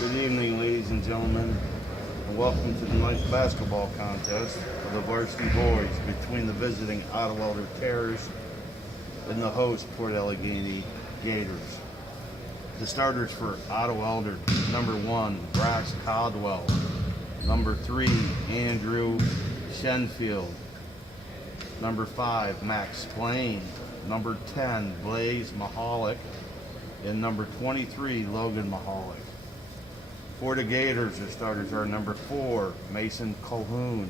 Good evening, ladies and gentlemen, and welcome to tonight's basketball contest of the Varsity boys between the visiting Eldred Terrors and the host Port Allegany Gators. The starters for Eldred: number 1, Brax Caldwell; number 3, Andrew Shenfield; number 5, Max Splain; number 10, Blaze Mahalik; and number 23, Logan Mahalik. For the Gators, the starters are number 4, Mason Colhoun;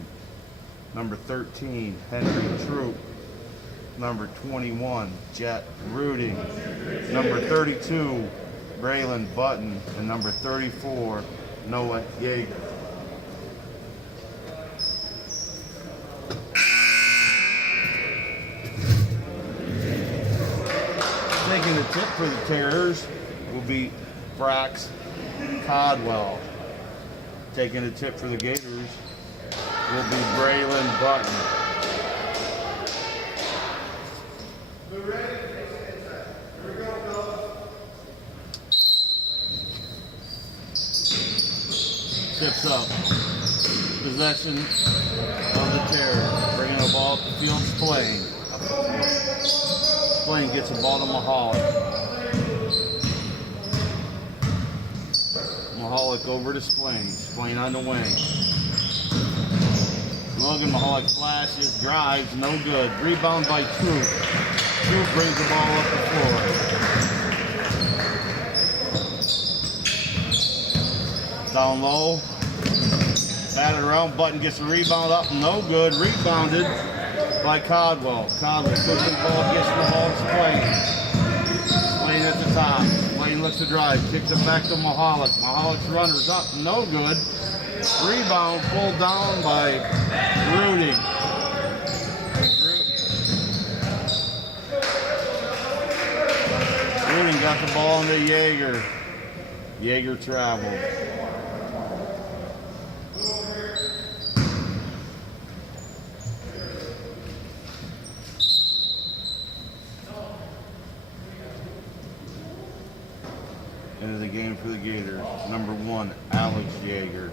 number 13, Henry Troop; number 21, Jet Ruding; number 32, Braylon Button; and number 34, Noah Yeager. Taking the tip for the Terrors will be Brax Caldwell. Taking the tip for the Gators will be Braylon Button. Tips up. Possession of the Terror. Bringing the ball up the field, Splain. Splain gets the ball to Mahalik. Mahalik over to Splain. Splain on the wing. Logan Mahalik flashes, drives, no good. Rebound by Troop. Troop brings the ball up the floor. Down low. Batted around. Button gets the rebound up. No good. Rebounded by Caldwell. Caldwell pushing the ball, gets the ball to Splain. Splain at the top. Splain looks to drive. Kicks it back to Mahalik. Mahalik's runner's up. No good. Rebound pulled down by Rudy. Rudy got the ball into Yeager. Yeager traveled. Into the game for the Gators, number 1, Alex Yeager.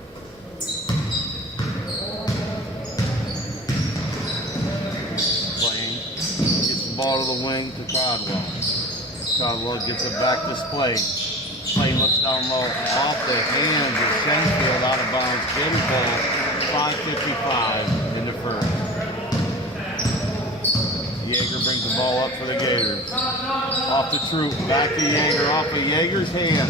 Playing, gets the ball to the wing to Caldwell. Caldwell gets it back to Splain. Splain looks down low, off the hands of Shenfield, out of bounds. Getting ball, 5:55 in the first. Yeager brings the ball up for the Gators. Off the Troop, back to Yeager, off of Yeager's hand.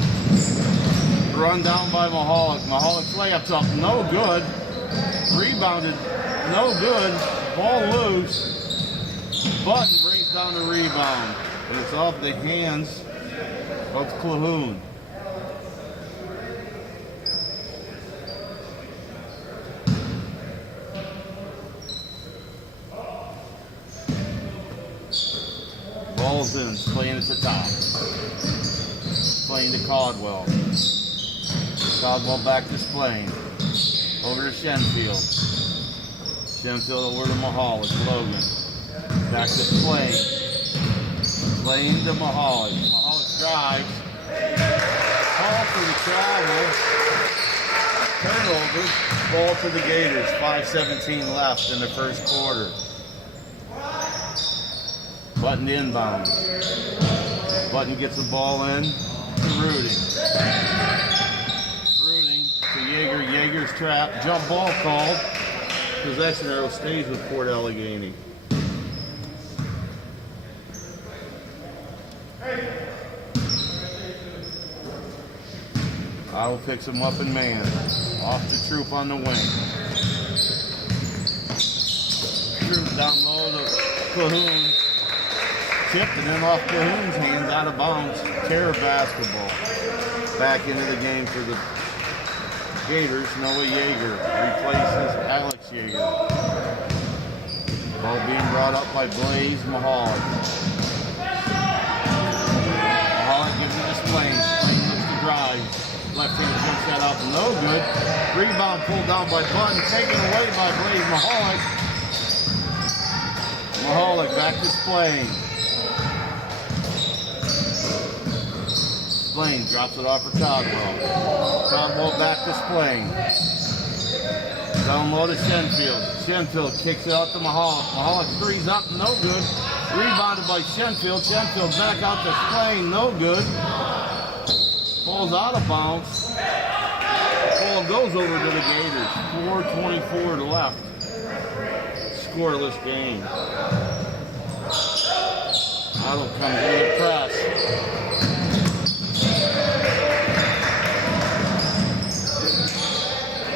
Run down by Mahalik. Mahalik's layup's up, no good. Rebounded, no good. Ball loose. Button brings down the rebound. And it's off the hands of Colhoun. Ball's in, Splain at the top. Splain to Caldwell. Caldwell back to Splain. Over to Shenfield. Shenfield over to Mahalik. Logan. Back to Splain. Splain to Mahalik. Mahalik drives. Call for the travel. Turnover. Ball to the Gators. 5:17 left in the first quarter. Button inbound. Button gets the ball in to Ruding. Ruding to Yeager. Yeager's trap. Jump ball called. Possession arrow stays with Port Allegany. Iowa picks him up in man. Off the Troop on the wing. Troop down low to Colhoun. Tipped and then off Colhoun's hands, out of bounds. Terror basketball. Back into the game for the Gators. Noah Yeager replaces Alex Yeager. Ball being brought up by Blaze Mahalik. Mahalik gives it to Splain. Splain looks to drive. Left hand jump shot up, no good. Rebound pulled down by Button, taken away by Blaze Mahalik. Mahalik back to Splain. Splain drops it off for Codwell. Codwell back to Splain. Down low to Shenfield. Shenfield kicks it out to Mahalik. Mahalik threes up, no good. Rebounded by Shenfield. Shenfield back out to Splain, no good. Ball's out of bounds. Ball goes over to the Gators. 4:24 left. Scoreless game. Otto comes in the press.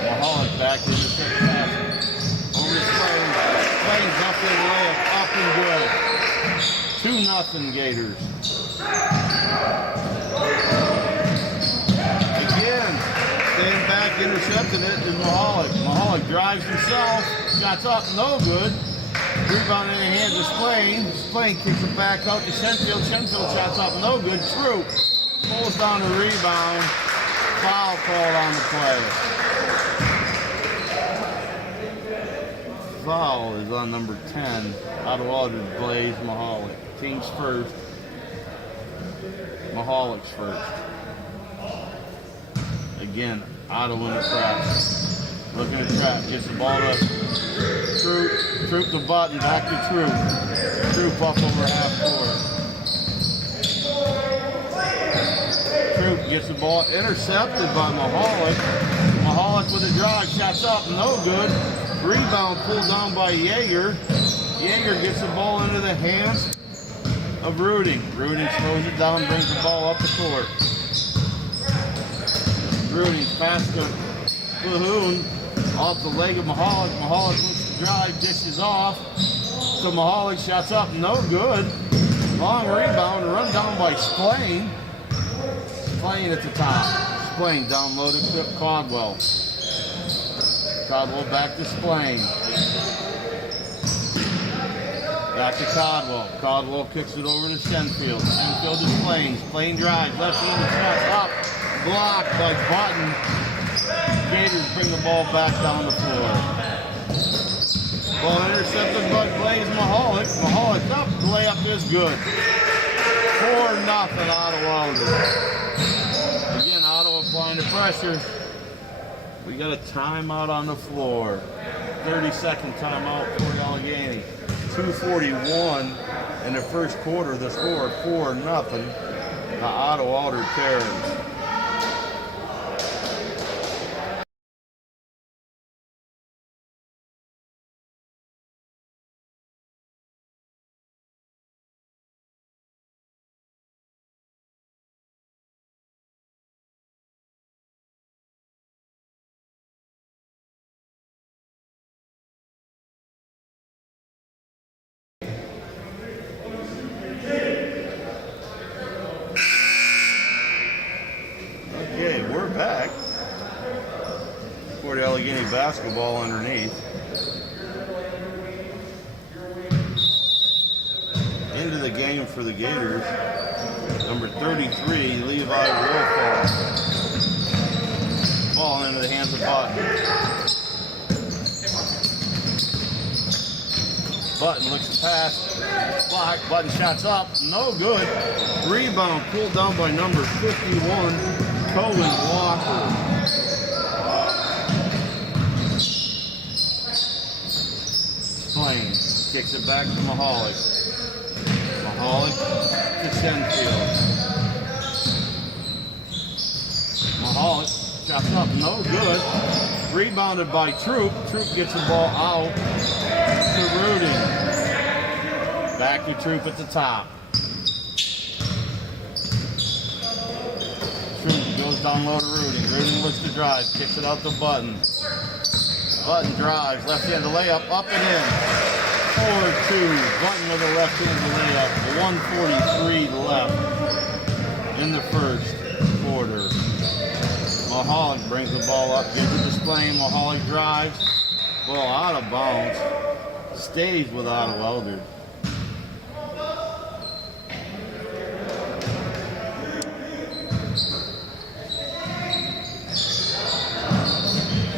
Mahalik back in the fifth pass. Over to Splain. Splain's up in layup, up and good. 2-0 Gators. Again, staying back, intercepting it is Mahalik. Mahalik drives himself, shots up, no good. Rebound in the hands of Splain. Splain kicks it back out to Shenfield. Shenfield shots up, no good. Troop pulls down the rebound. Foul called on the play. Foul is on number 10. Out of Eldred, Blaze Mahalik. Team's first. Mahalik's first. Again, Otto in the press. Looking at trap, gets the ball up. Troop the button, back to Troop. Troop up over half court. Troop gets the ball intercepted by Mahalik. Mahalik with a drive, shots up, no good. Rebound pulled down by Yeager. Yeager gets the ball into the hands of Ruding. Ruding slows it down, brings the ball up the court. Ruding pass to Cahoon. Off the leg of Mahalik. Mahalik looks to drive, dishes off. So Mahalik shots up, no good. Long rebound, run down by Splain. Splain at the top. Splain down low to Codwell. Codwell back to Splain. Back to Codwell. Codwell kicks it over to Shenfield. Shenfield to Splain. Splain drives, left hand shots up. Blocked by Button. Gators bring the ball back down the floor. Ball intercepted by Blaze Mahalik. Mahalik up, the layup is good. 4-0 Ottawa Eldred. Again, Ottawa applying the pressure. We got a timeout on the floor. 30-second timeout for Allegany. 2:41 in the first quarter. The score 4-0. The Ottawa Eldred Terrors. Okay, we're back. Port Allegany basketball underneath. Into the game for the Gators. Number 33, Levi Wolfall. Ball into the hands of Button. Button looks to pass. Block. Button shots up. No good. Rebound pulled down by number 51, Cohen Walker. Splain kicks it back to Mahalik. Mahalik to Shenfield. Mahalik shots up, no good. Rebounded by Troop. Troop gets the ball out to Ruding. Back to Troop at the top. Troop goes down low to Ruding. Ruding looks to drive, kicks it out to Button. Button drives, left hand to layup, up and in. 4-2. Button with a left hand to layup. 1:43 left in the first quarter. Mahalik brings the ball up, gives it to Splain. Mahalik drives. Ball out of bounds. Stays with Ottawa Eldred.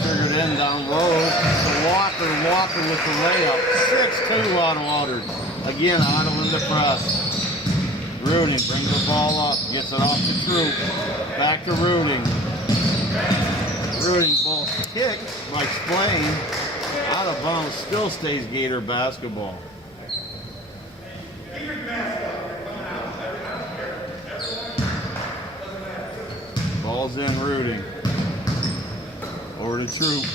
Triggered in down low to Walker. Walker with the layup. 6-2 Ottawa Eldred. Again, Ottawa in the press. Rooting brings the ball up, gets it off to Troop. Back to Rooting. Rooting ball kicked by Splain. Out of bounds, still stays Gator basketball. Ball's in Rooting. Over to Troop.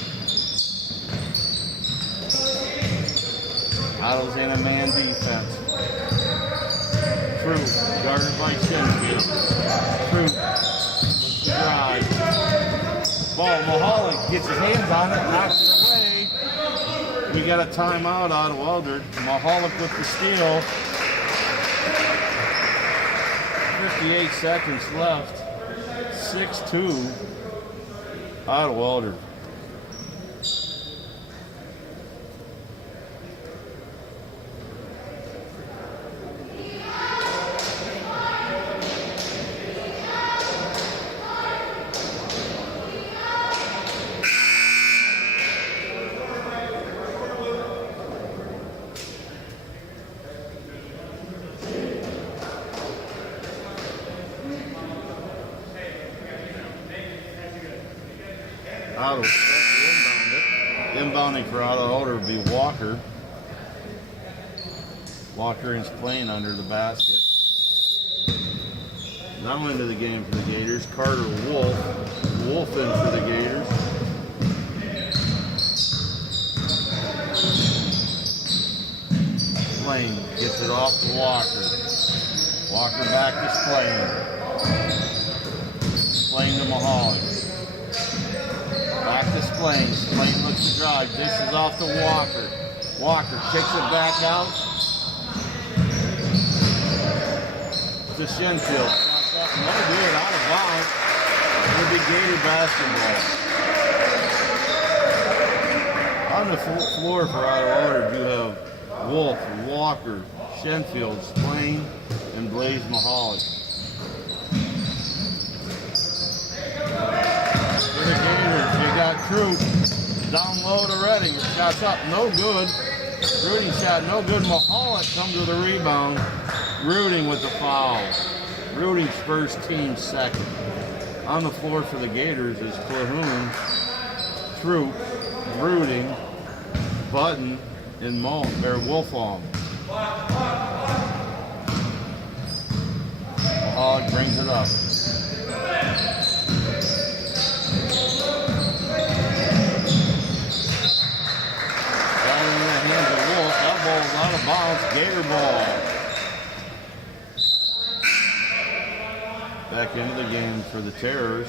Otto's in a man defense. Troop, guarded by Shenfield. Troop, looks to drive. Ball, Mahalik gets his hands on it, knocks it away. We got a timeout out of Eldred. Mahalik with the steal. 58 seconds left. 6-2 out of Eldred. Otto inbounding for Otto Elder would be Walker. Walker is playing under the basket. Now into the game for the Gators. Carter Wolf. Wolf in for the Gators. Splain gets it off to Walker. Walker back to Splain. Splain to Mahalik. Back to Splain. Splain looks to drive. Dishes off to Walker. Walker kicks it back out to Shenfield. Shots up. No good. Out of bounds. It'll be Gator basketball. On the floor for Otto Elder, you have Wolf, Walker, Shenfield, Splain, and Blaze Mahalik. For the Gators, you got Troop down low to Redding. Shots up, no good. Rooting shot, no good. Mahalik comes with a rebound. Rooting with the foul. Rooting's first, team second. On the floor for the Gators is Calhoun, Troop, Rooting, Button, and Wolfong. Mahalik brings it up. Out of bounds, Gator ball. Back into the game for the Terrors.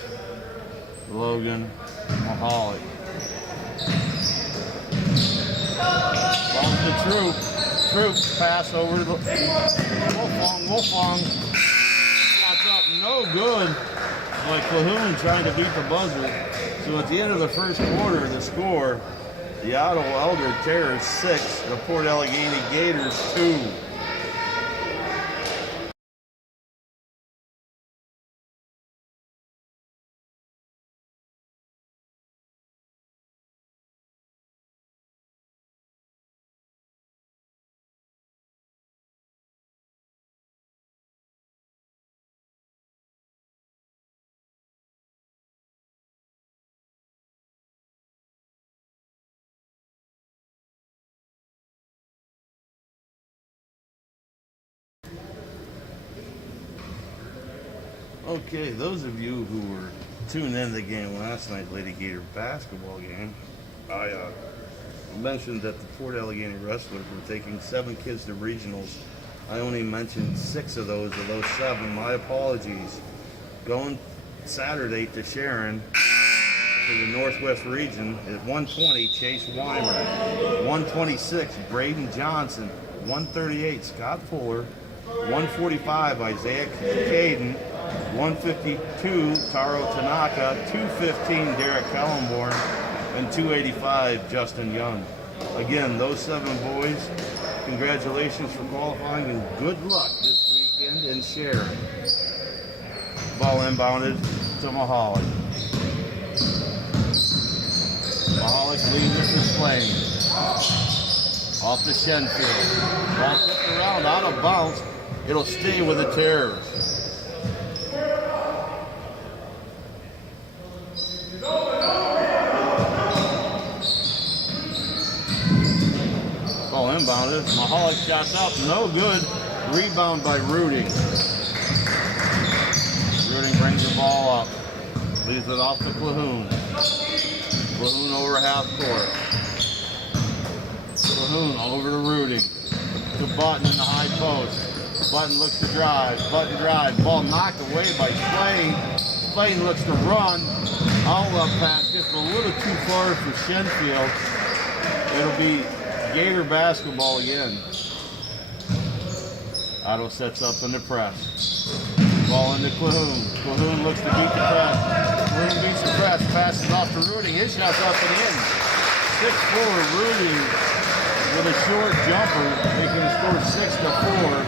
Logan Mahalik. Ball to Troop. Troop pass over to Wolfong. Wolfong shots up, no good. Like Calhoun trying to beat the buzzer. So at the end of the first quarter, the score, the Otto Elder Terrors 6, the Port Allegany Gators 2. Okay, those of you who were tuned in to the game last night, Lady Gator basketball game, I mentioned that the Port Allegany wrestlers were taking 7 kids to regionals. I only mentioned 6 of those 7. My apologies. Going Saturday to Sharon for the Northwest region is 120, Chase Weimer. 126, Braden Johnson. 138, Scott Fuller. 145, Isaiah Caden. 152, Taro Tanaka. 215, Derek Kellenborn. And 285, Justin Young. Again, those 7 boys, congratulations for qualifying and good luck this weekend in Sharon. Ball inbounded to Mahalik. Mahalik leads us to Splain. Off to Shenfield. Ball tipped around, out of bounds. It'll stay with the Terrors. Ball inbounded. Mahalik shots up, no good. Rebound by Ruding. Ruding brings the ball up. Leaves it off to Calhoun. Calhoun over half court. Calhoun over to Ruding. To Button in the high post. Button looks to drive. Button drive. Ball knocked away by Slade. Slade looks to run. Outlet pass just a little too far for Shenfield. It'll be Gator basketball again. Otto sets up in the press. Ball into Calhoun. Calhoun looks to beat the press. Calhoun beats the press. Passes off to Ruding. His shot's up and in. 6'4" Ruding with a short jumper. They can score 6-4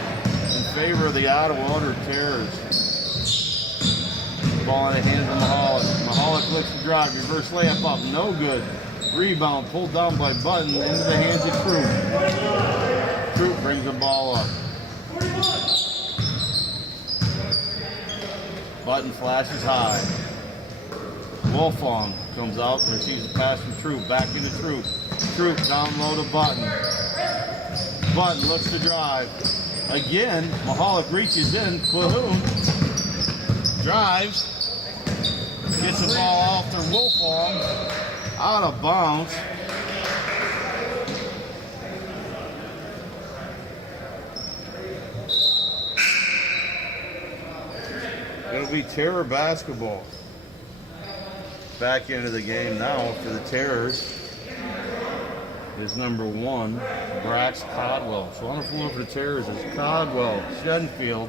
in favor of the Ottawa Elder Terrors. Ball in the hands of Mahalik. Mahalik looks to drive. Reverse layup up. No good. Rebound pulled down by Button into the hands of Troop. Troop brings the ball up. Button flashes high. Wolfong comes out and receives a pass from Troop. Back into Troop. Troop down low to Button. Button looks to drive. Again, Mahalik reaches in. Calhoun drives. Gets the ball off to Wolfong. Out of bounds. It'll be Terror basketball. Back into the game now for the Terrors is number 1, Brax Codwell. So on the floor for the Terrors is Codwell, Shenfield,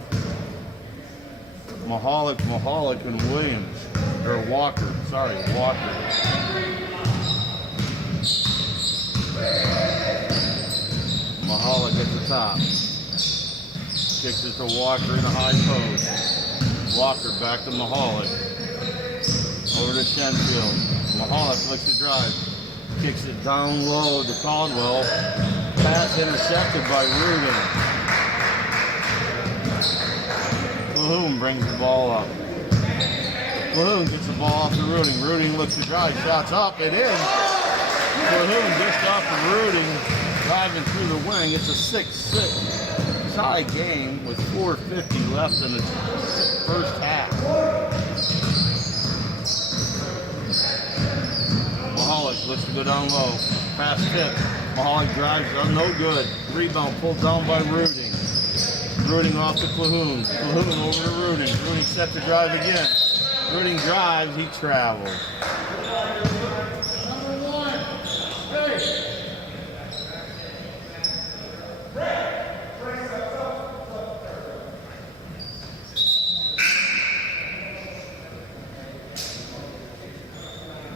Mahalik, and Williams. Or Walker. Sorry, Walker. Mahalik at the top. Kicks it to Walker in the high post. Walker back to Mahalik. Over to Shenfield. Mahalik looks to drive. Kicks it down low to Caldwell. Pass intercepted by Ruding. Calhoun brings the ball up. Calhoun gets the ball off to Ruding. Ruding looks to drive. Shots up and in. Calhoun just off of Ruding. Driving through the wing. It's a 6-6 tie game with 4:50 left in the first half. Mahalik looks to go down low. Pass tip. Mahalik drives. No good. Rebound pulled down by Ruding. Ruding off to Calhoun. Calhoun over to Ruding. Ruding set to drive again. Ruding drives. He travels.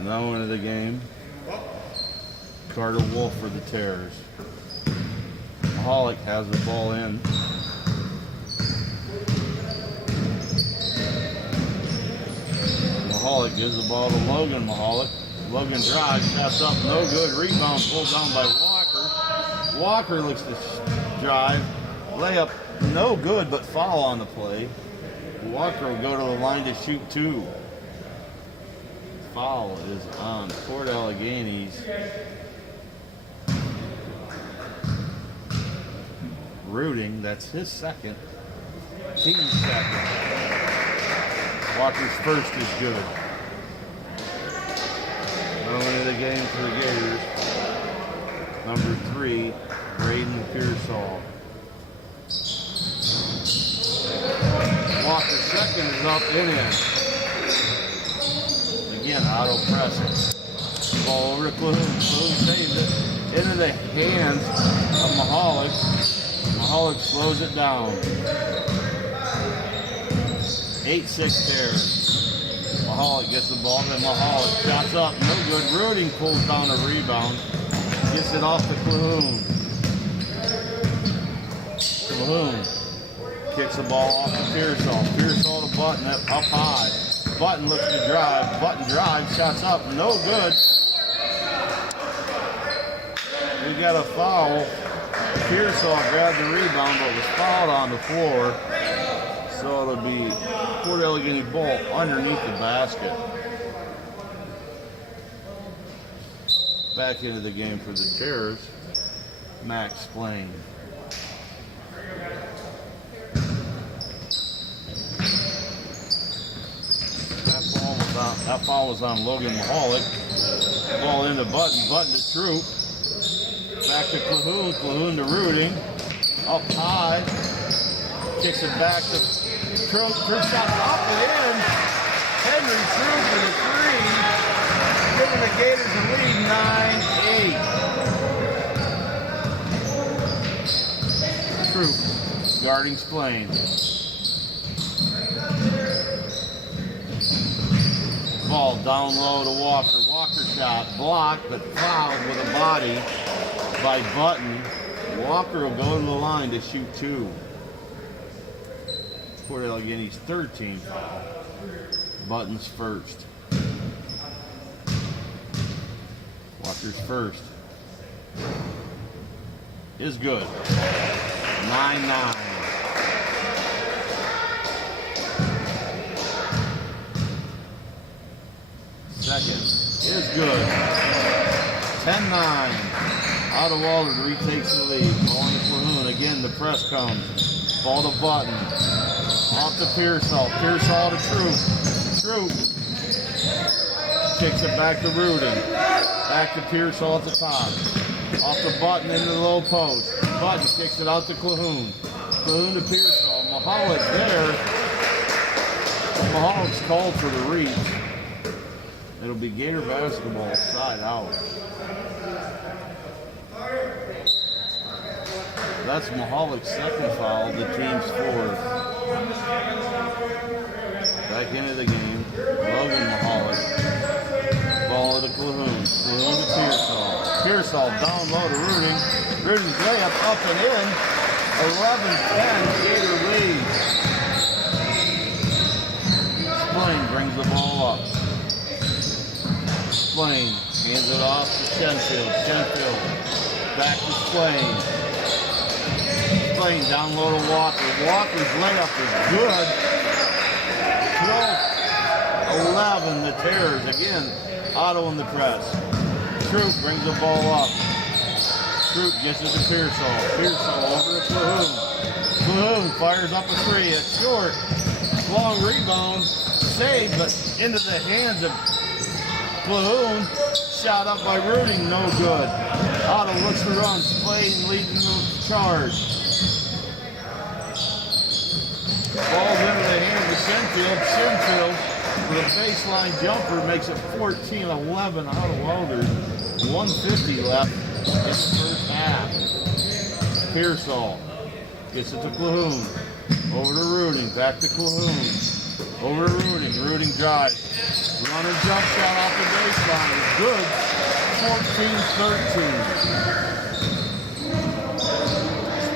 Now into the game. Carter Wolf for the Terrors. Mahalik has the ball in. Mahalik gives the ball to Logan Mahalik. Logan drives, shots up, no good. Rebound pulled down by Walker. Walker looks to drive. Layup, no good, but foul on the play. Walker will go to the line to shoot 2. Foul is on Port Allegany's Ruding. That's his second. Team's second. Walker's first is good. Now into the game for the Gators. Number 3, Braden Pearsall. Walker's second is up and in. Again, auto pressing. Ball over to Calhoun. Calhoun saves it into the hands of Mahalik. Mahalik slows it down. 8-6 Terrors. Mahalik gets the ball, then Mahalik shots up, no good. Ruding pulls down a rebound. Gets it off to Calhoun. Calhoun kicks the ball off to Pearsall. Pearsall to Button up high. Button looks to drive. Button drives, shots up, no good. We got a foul Pearsall grabbed the rebound but was fouled on the floor. So it'll be Port Allegany ball underneath the basket. Back into the game for the Terrors, Max Splain. That foul was on Logan Mahalik. Ball into Button to Troop. Back to Cahoon to Rooting. Up high. Kicks it back to Troop. Troop shot up and in. Henry Troop for the three. Giving the Gators a lead 9-8. Troop guarding Splain. Ball down low to Walker. Walker shot blocked but fouled with a body by Button. Walker will go to the line to shoot two. Port Allegany's third team foul. Button's first. Walker's first is good. 9-9. Second is good. 10-9. Otto Allegany retakes the lead. Ball to Cahoon. Again, the press comes. Ball to Button. Off to Pearsall. Pearsall to Troop. Troop kicks it back to Rudin. Back to Pearsall at the top. Off to Button into the low post. Button kicks it out to Cahoon. Cahoon to Pearsall. Mahalik there. Mahalik's called for the reach. It'll be Gator basketball side out. That's Mahalik's second foul, the team's fourth. Back into the game, Logan Mahalik. Ball to Cahoon. Cahoon to Pearsall. Pearsall down low to Rooting. Rooting's layup up and in. 11-10, Gator lead. Splain brings the ball up. Splain hands it off to Shenfield. Shenfield back to Splain. Splain down low to Walker. Walker's layup is good. 12-11 the Terrors. Again, Otto in the press. Troop brings the ball up. Troop gets it to Pearsall. Pearsall over to Cahoon. Cahoon fires up a three. It's short. Long rebound. Saved, but into the hands of Cahoon. Shot up by Rooting. No good. Otto looks to run. Splain leading the charge. Ball's into the hands of Shenfield. Shenfield with a baseline jumper makes it 14-11 out of Eldred. 1:50 left in the first half. Pearsall gets it to Cahoon. Over to Rooting. Back to Cahoon. Over to Rooting. Rooting drives. Running jump shot off the baseline. Good. 14-13.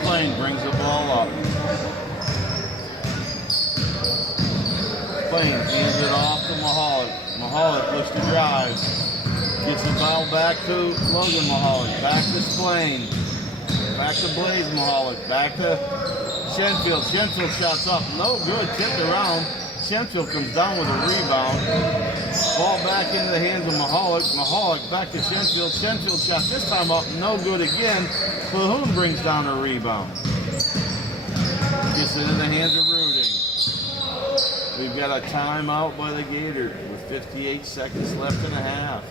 Splain brings the ball up. Splain hands it off to Mahalik. Mahalik looks to drive. Gets the ball back to Logan Mahalik. Back to Splain. Back to Blaze Mahalik. Back to Shenfield. Shenfield shots up. No good. Tipped around. Shenfield comes down with a rebound. Ball back into the hands of Mahalik. Mahalik back to Shenfield. Shenfield shot this time up. No good again. Cahoon brings down a rebound. Gets it in the hands of Rooting. We've got a timeout by the Gators with 58 seconds left in a half.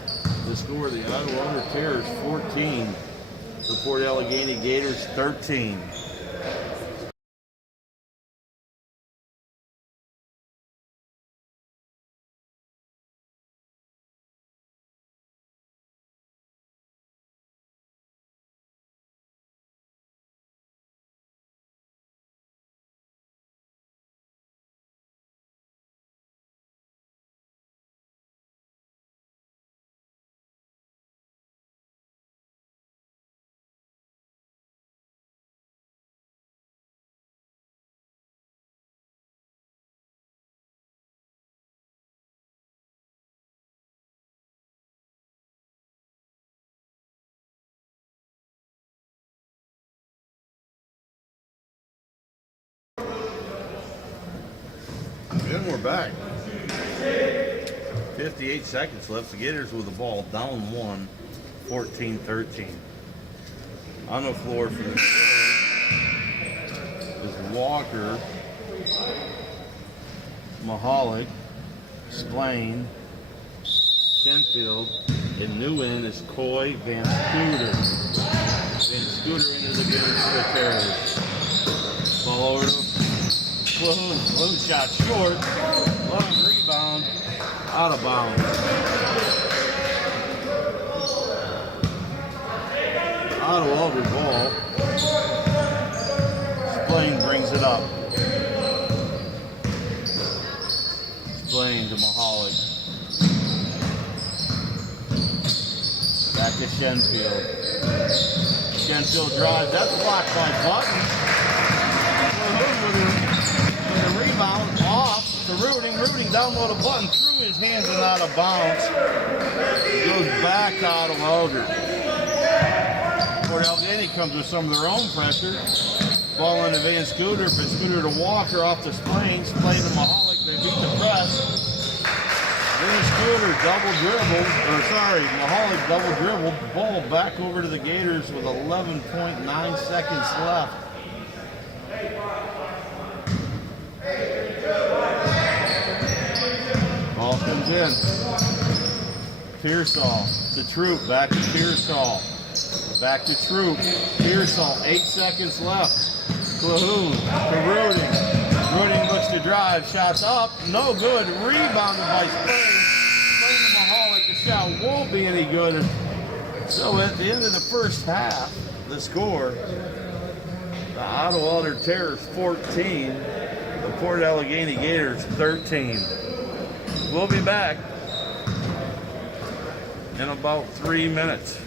The score, the Ottawa Terrors 14. The Port Allegany Gators 13. And we're back. 58 seconds left. The Gators with the ball down 1, 14-13. On the floor for the is Walker, Mahalik, Splain, Shenfield, and new in is Coy, Van Scooter. Van Scooter into the Gators for the Terrors. Ball over to Blue shot short. Long rebound. Out of bounds. Out of Eldred ball. Splain brings it up. Splain to Mahalik. Back to Shenfield. Shenfield drives. That's blocked by Button. With a rebound off to Rooting down low to Button. Through his hands and out of bounds. Goes back out of Eldred. Port Allegany comes with some of their own pressure. Ball into Van Scooter. Van Scooter to Walker off the Splain. Splain to Mahalik. They beat the press. Van Scooter Mahalik double dribbled. Ball back over to the Gators with 11.9 seconds left. Ball comes in. Pearsall to Troop. Back to Pearsall. Back to Troop. Pearsall. 8 seconds left. Clahoon to Rooting. Rooting looks to drive. Shots up. No good. Rebounded by Splain. Splain to Mahalik. The shot won't be any good. So at the end of the first half, the score, the Ottawa Eldred Terrors 14, the Port Allegany Gators 13. We'll be back in about 3 minutes.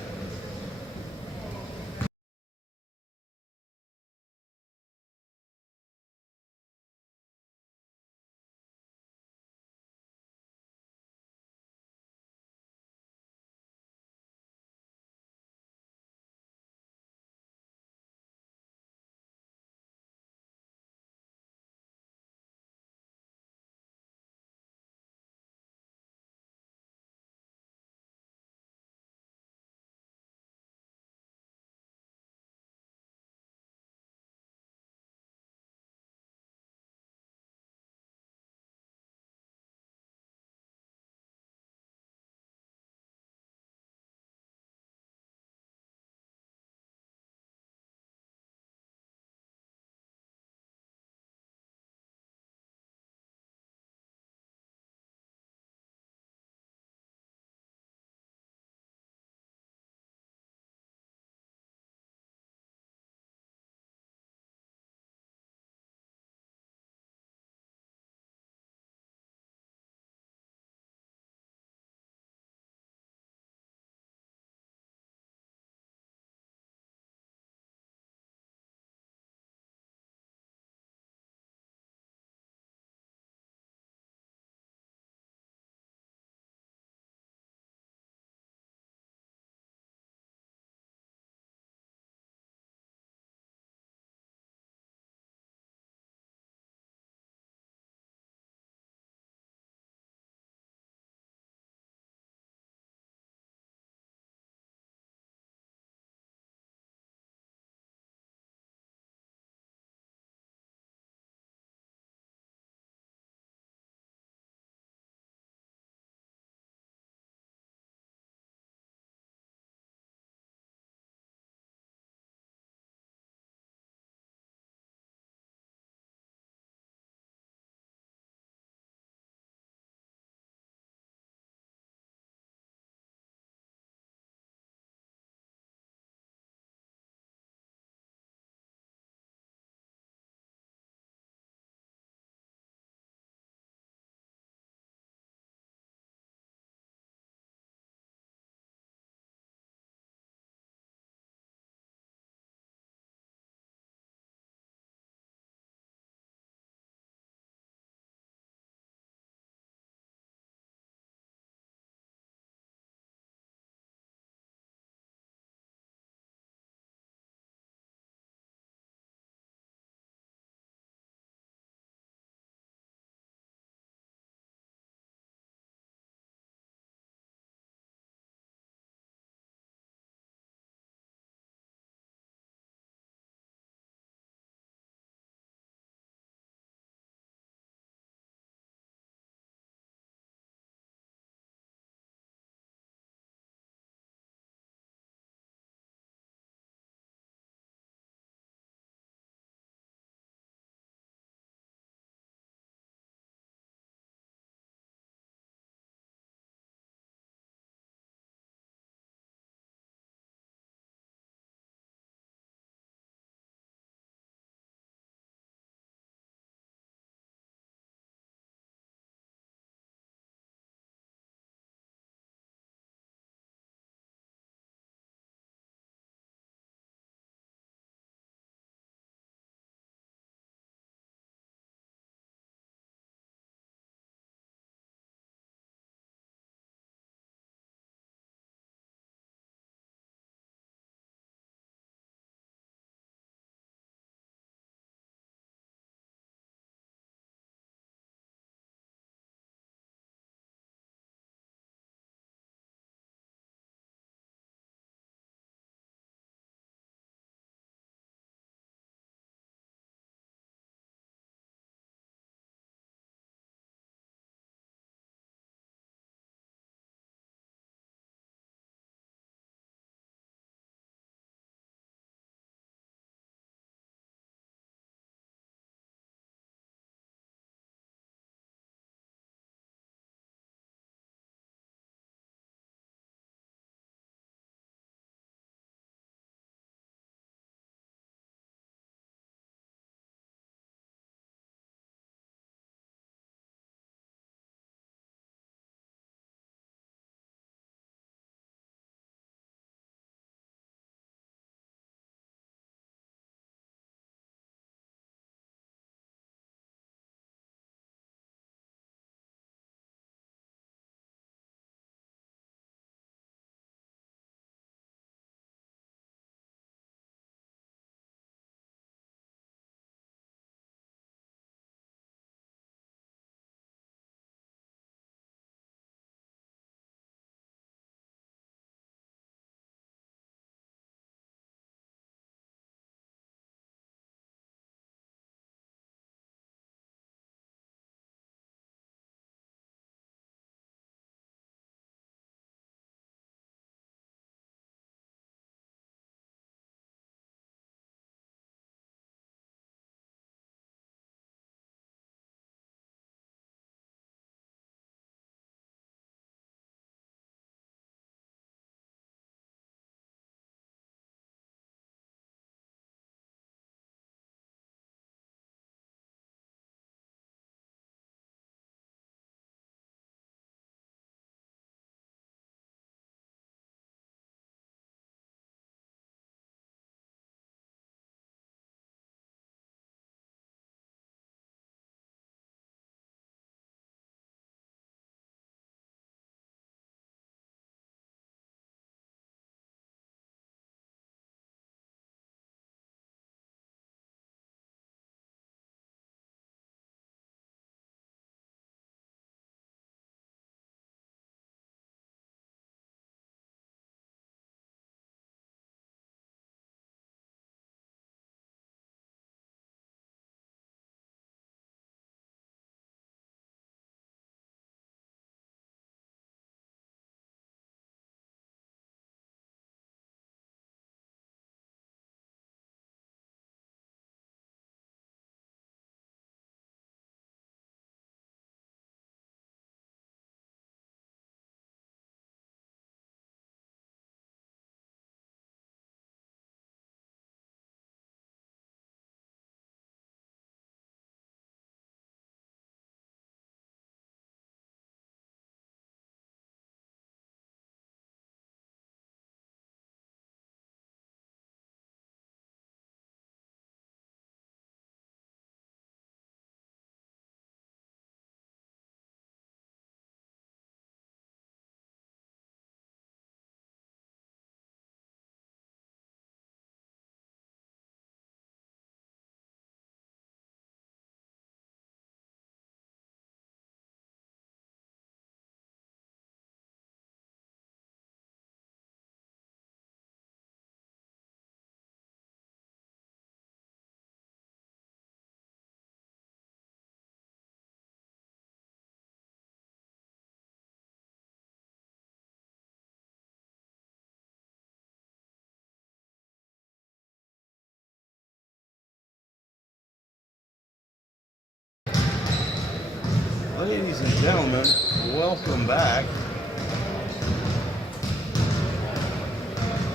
Ladies and gentlemen, welcome back.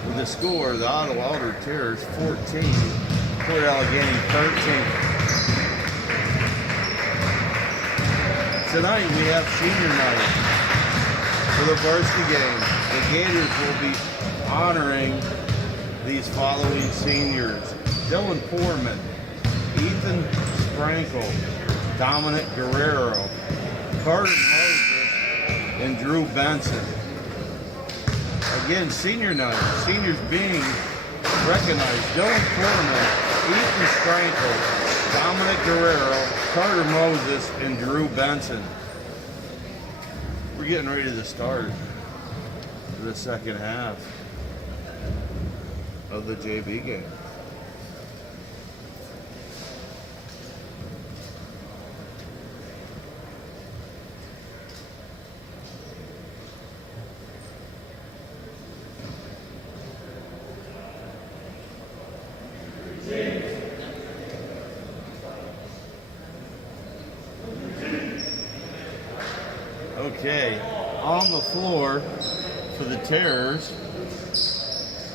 With the score, the Ottawa Eldred Terriers 14, Port Allegany 13. Tonight we have senior night for the varsity game. The Gators will be honoring these following seniors: Dylan Poorman, Ethan Sprankle, Dominic Guerrero, Carter Moses, and Drew Benson. Again, senior night. Seniors being recognized: Dylan Poorman, Ethan Sprankle, Dominic Guerrero, Carter Moses, and Drew Benson. We're getting ready to start the second half of the JV game. Okay, on the floor for the Terriers,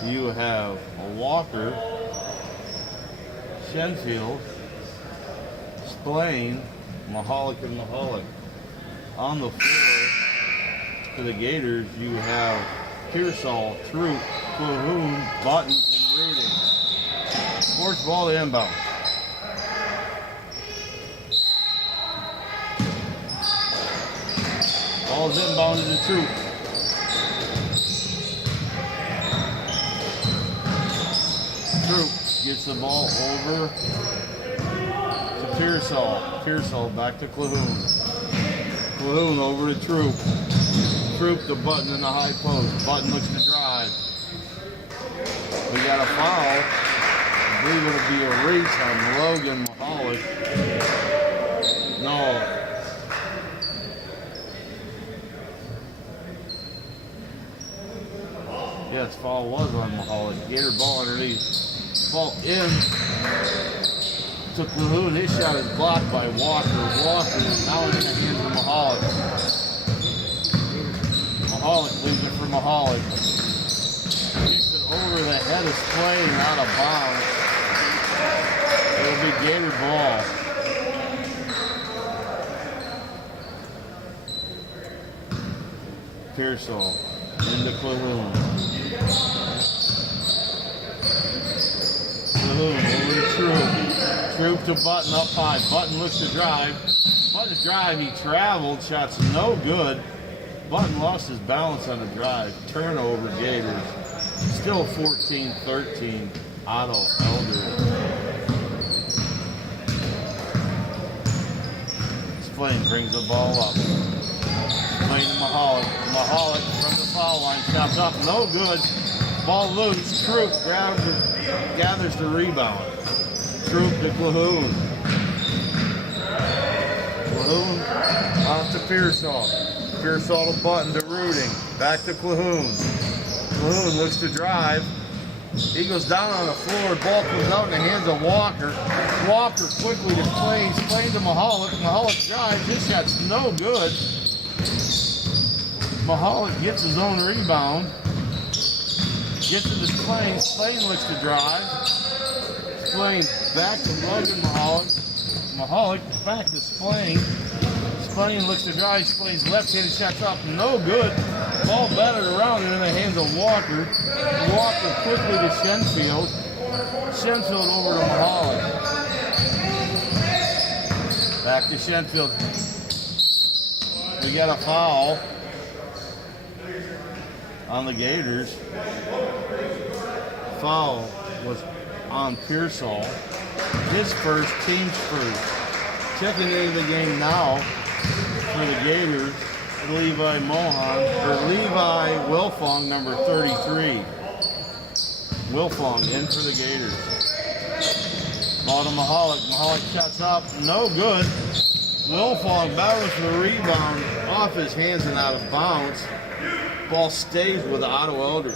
you have Walker, Shenfield, Splain, Mahalik, and Mahalik. On the floor for the Gators, you have Pearsall, Troop, Calhoun, Button, and Reading. Sports ball to inbound. Ball's inbounded to Troop. Troop gets the ball over to Pearsall. Pearsall back to Calhoun. Calhoun over to Troop. Troop to Button in the high post. Button looks to drive. We got a foul. I believe it'll be a race on Logan Mahalik. No. Yes, foul was on Mahalik. Gator ball underneath. Ball in to Calhoun. His shot is blocked by Walker. Walker is now in the hands of Mahalik. Mahalik leaves it for Mahalik. Kicks it over the head of Splain and out of bounds. It'll be Gator ball. Pearsall into Calhoun. Calhoun over to Troop. Troop to Button up high. Button looks to drive. Button's drive, he traveled. Shot's no good. Button lost his balance on the drive. Turnover Gators. Still 14-13. Otto Eldred. Splain brings the ball up. Splain to Mahalik. Mahalik from the foul line. Chops up. No good. Ball loose. Troop gathers the rebound. Troop to Calhoun. Calhoun off to Pearsall. Pearsall to Button to Rooting. Back to Calhoun. Calhoun looks to drive. He goes down on the floor. Ball comes out in the hands of Walker. Walker quickly to Splain. Splain to Mahalik. Mahalik drives. His shot's no good. Mahalik gets his own rebound. Gets it to Splain. Splain looks to drive. Splain back to Logan Mahalik. Mahalik back to Splain. Splain looks to drive. Splain's left-handed shot's up. No good. Ball battered around and in the hands of Walker. Walker quickly to Shenfield. Shenfield over to Mahalik. Back to Shenfield. We got a foul on the Gators. Foul was on Pearsall. His first, team's first. Checking into the game now for the Gators, Levi Wilfong, number 33. Wilfong in for the Gators. Ball to Mahalik. Mahalik shots up, no good. Wilfong battles for the rebound off his hands and out of bounds. Ball stays with Otto Eldred.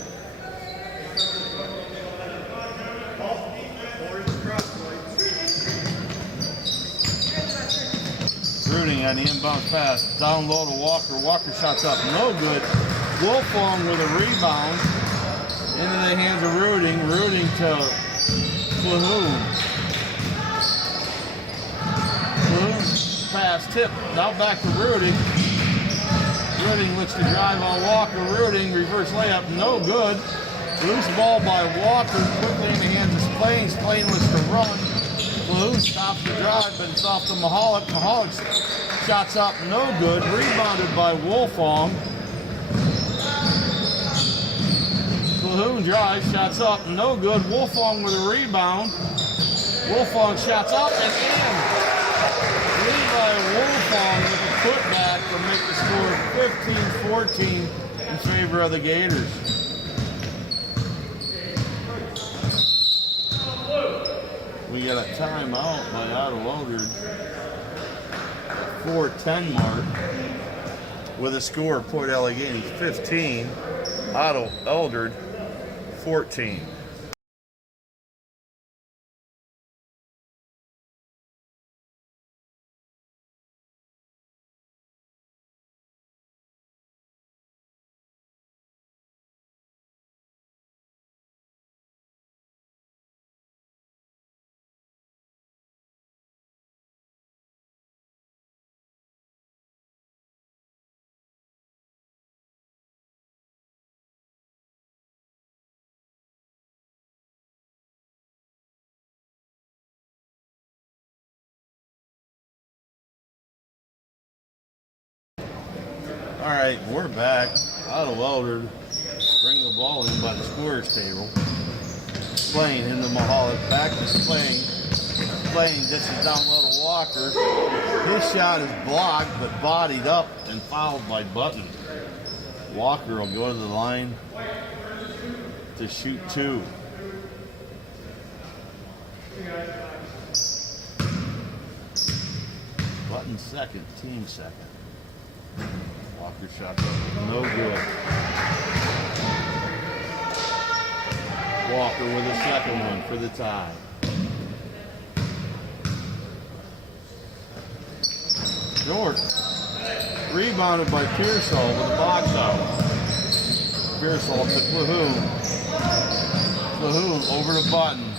Rooting on the inbound pass. Down low to Walker. Walker shots up. No good. Wolfong with a rebound. Into the hands of Rooting. Rooting to Flahoon. Flahoon pass tip. Now back to Rooting. Rooting looks to drive on Walker. Rooting reverse layup. No good. Loose ball by Walker. Quickly in the hands of Splain. Splain looks to run. Flahoon stops the drive, but it's off to Mahalik. Mahalik shots up. No good. Rebounded by Wolfong. Flahoon drives, shots up, no good. Wolfong with a rebound. Wolfong shots up and in. Lead by Wolfong with a putback to make the score 15-14 in favor of the Gators. We got a timeout by Eldred. 4:10 mark with a score of Port Allegany 15, Eldred 14. All right, we're back. Eldred bring the ball in by the scorer's table. Splain into Mahalik, back to Splain. Splain dishes down low to Walker. His shot is blocked but bodied up and fouled by Button. Walker will go to the line to shoot two. Button second, team second. Walker shot up, no good. Walker with a second one for the tie. Short. Rebounded by Pearsall with a box out. Pearsall to Flahoon. Flahoon over to Button.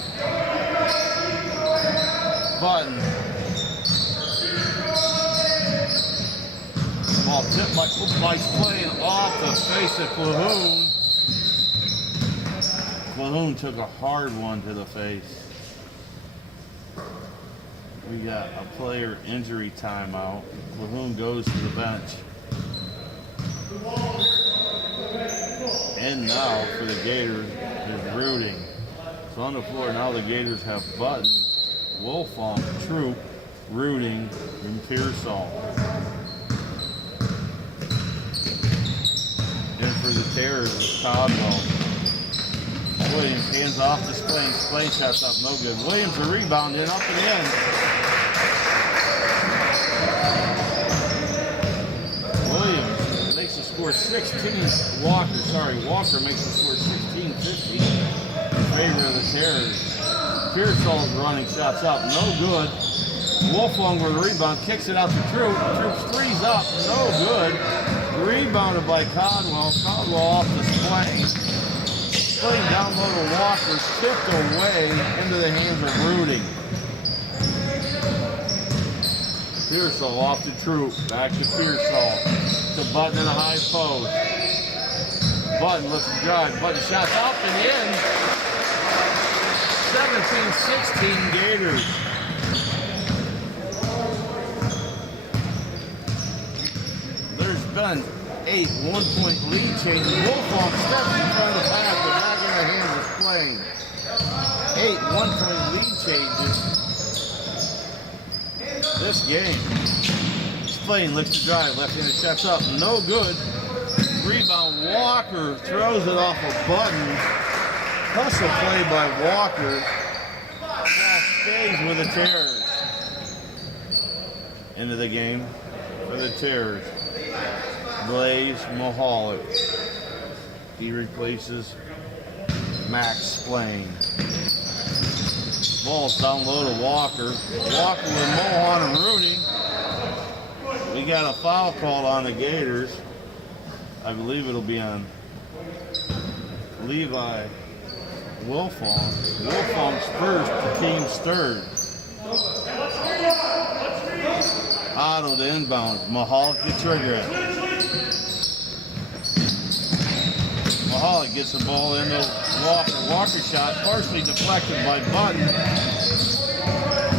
Button. Ball tipped by Splain off the face of Flahoon. Flahoon took a hard one to the face. We got a player injury timeout. Flahoon goes to the bench. And now for the Gators is Rooting. So on the floor now the Gators have Button, Wolfong, Troop, Rooting, and Pearsall. And for the Terrors is Codwell. Williams hands off to Splain. Splain shots up, no good. Williams a rebound in, up and in. Williams makes the score 16. Walker makes the score 16-15 in favor of the Terrors. Pearsall's running shots up, no good. Wolfong with a rebound, kicks it out to Troop. Troop's three's up, no good. Rebounded by Codwell. Codwell off the Splain. Splain down low to Walker, tipped away into the hands of Rooting. Pearsall off to Troop, back to Pearsall. To Button in a high post. Button looks to drive. Button shots up and in. 17-16 Gators. There's been 8 one-point lead changes. Wolfong steps in front of the pass, but not in the hands of Splain. 8 one-point lead changes this game. Splain looks to drive, left-handed shots up, no good. Rebound, Walker throws it off a Button. Hustle play by Walker. Ball stays with the Terrors. Into the game for the Terrors. Blaze Mahalik. He replaces Max Splain. Ball's down low to Walker. Walker with Mohan and Rooting. got a foul called on the Gators. I believe it'll be on Levi Wilfong. Wilfong's first, the team's third. Otto to inbound. Mahalik to trigger it. Mahalik gets the ball into Walker. Walker shot partially deflected by Button.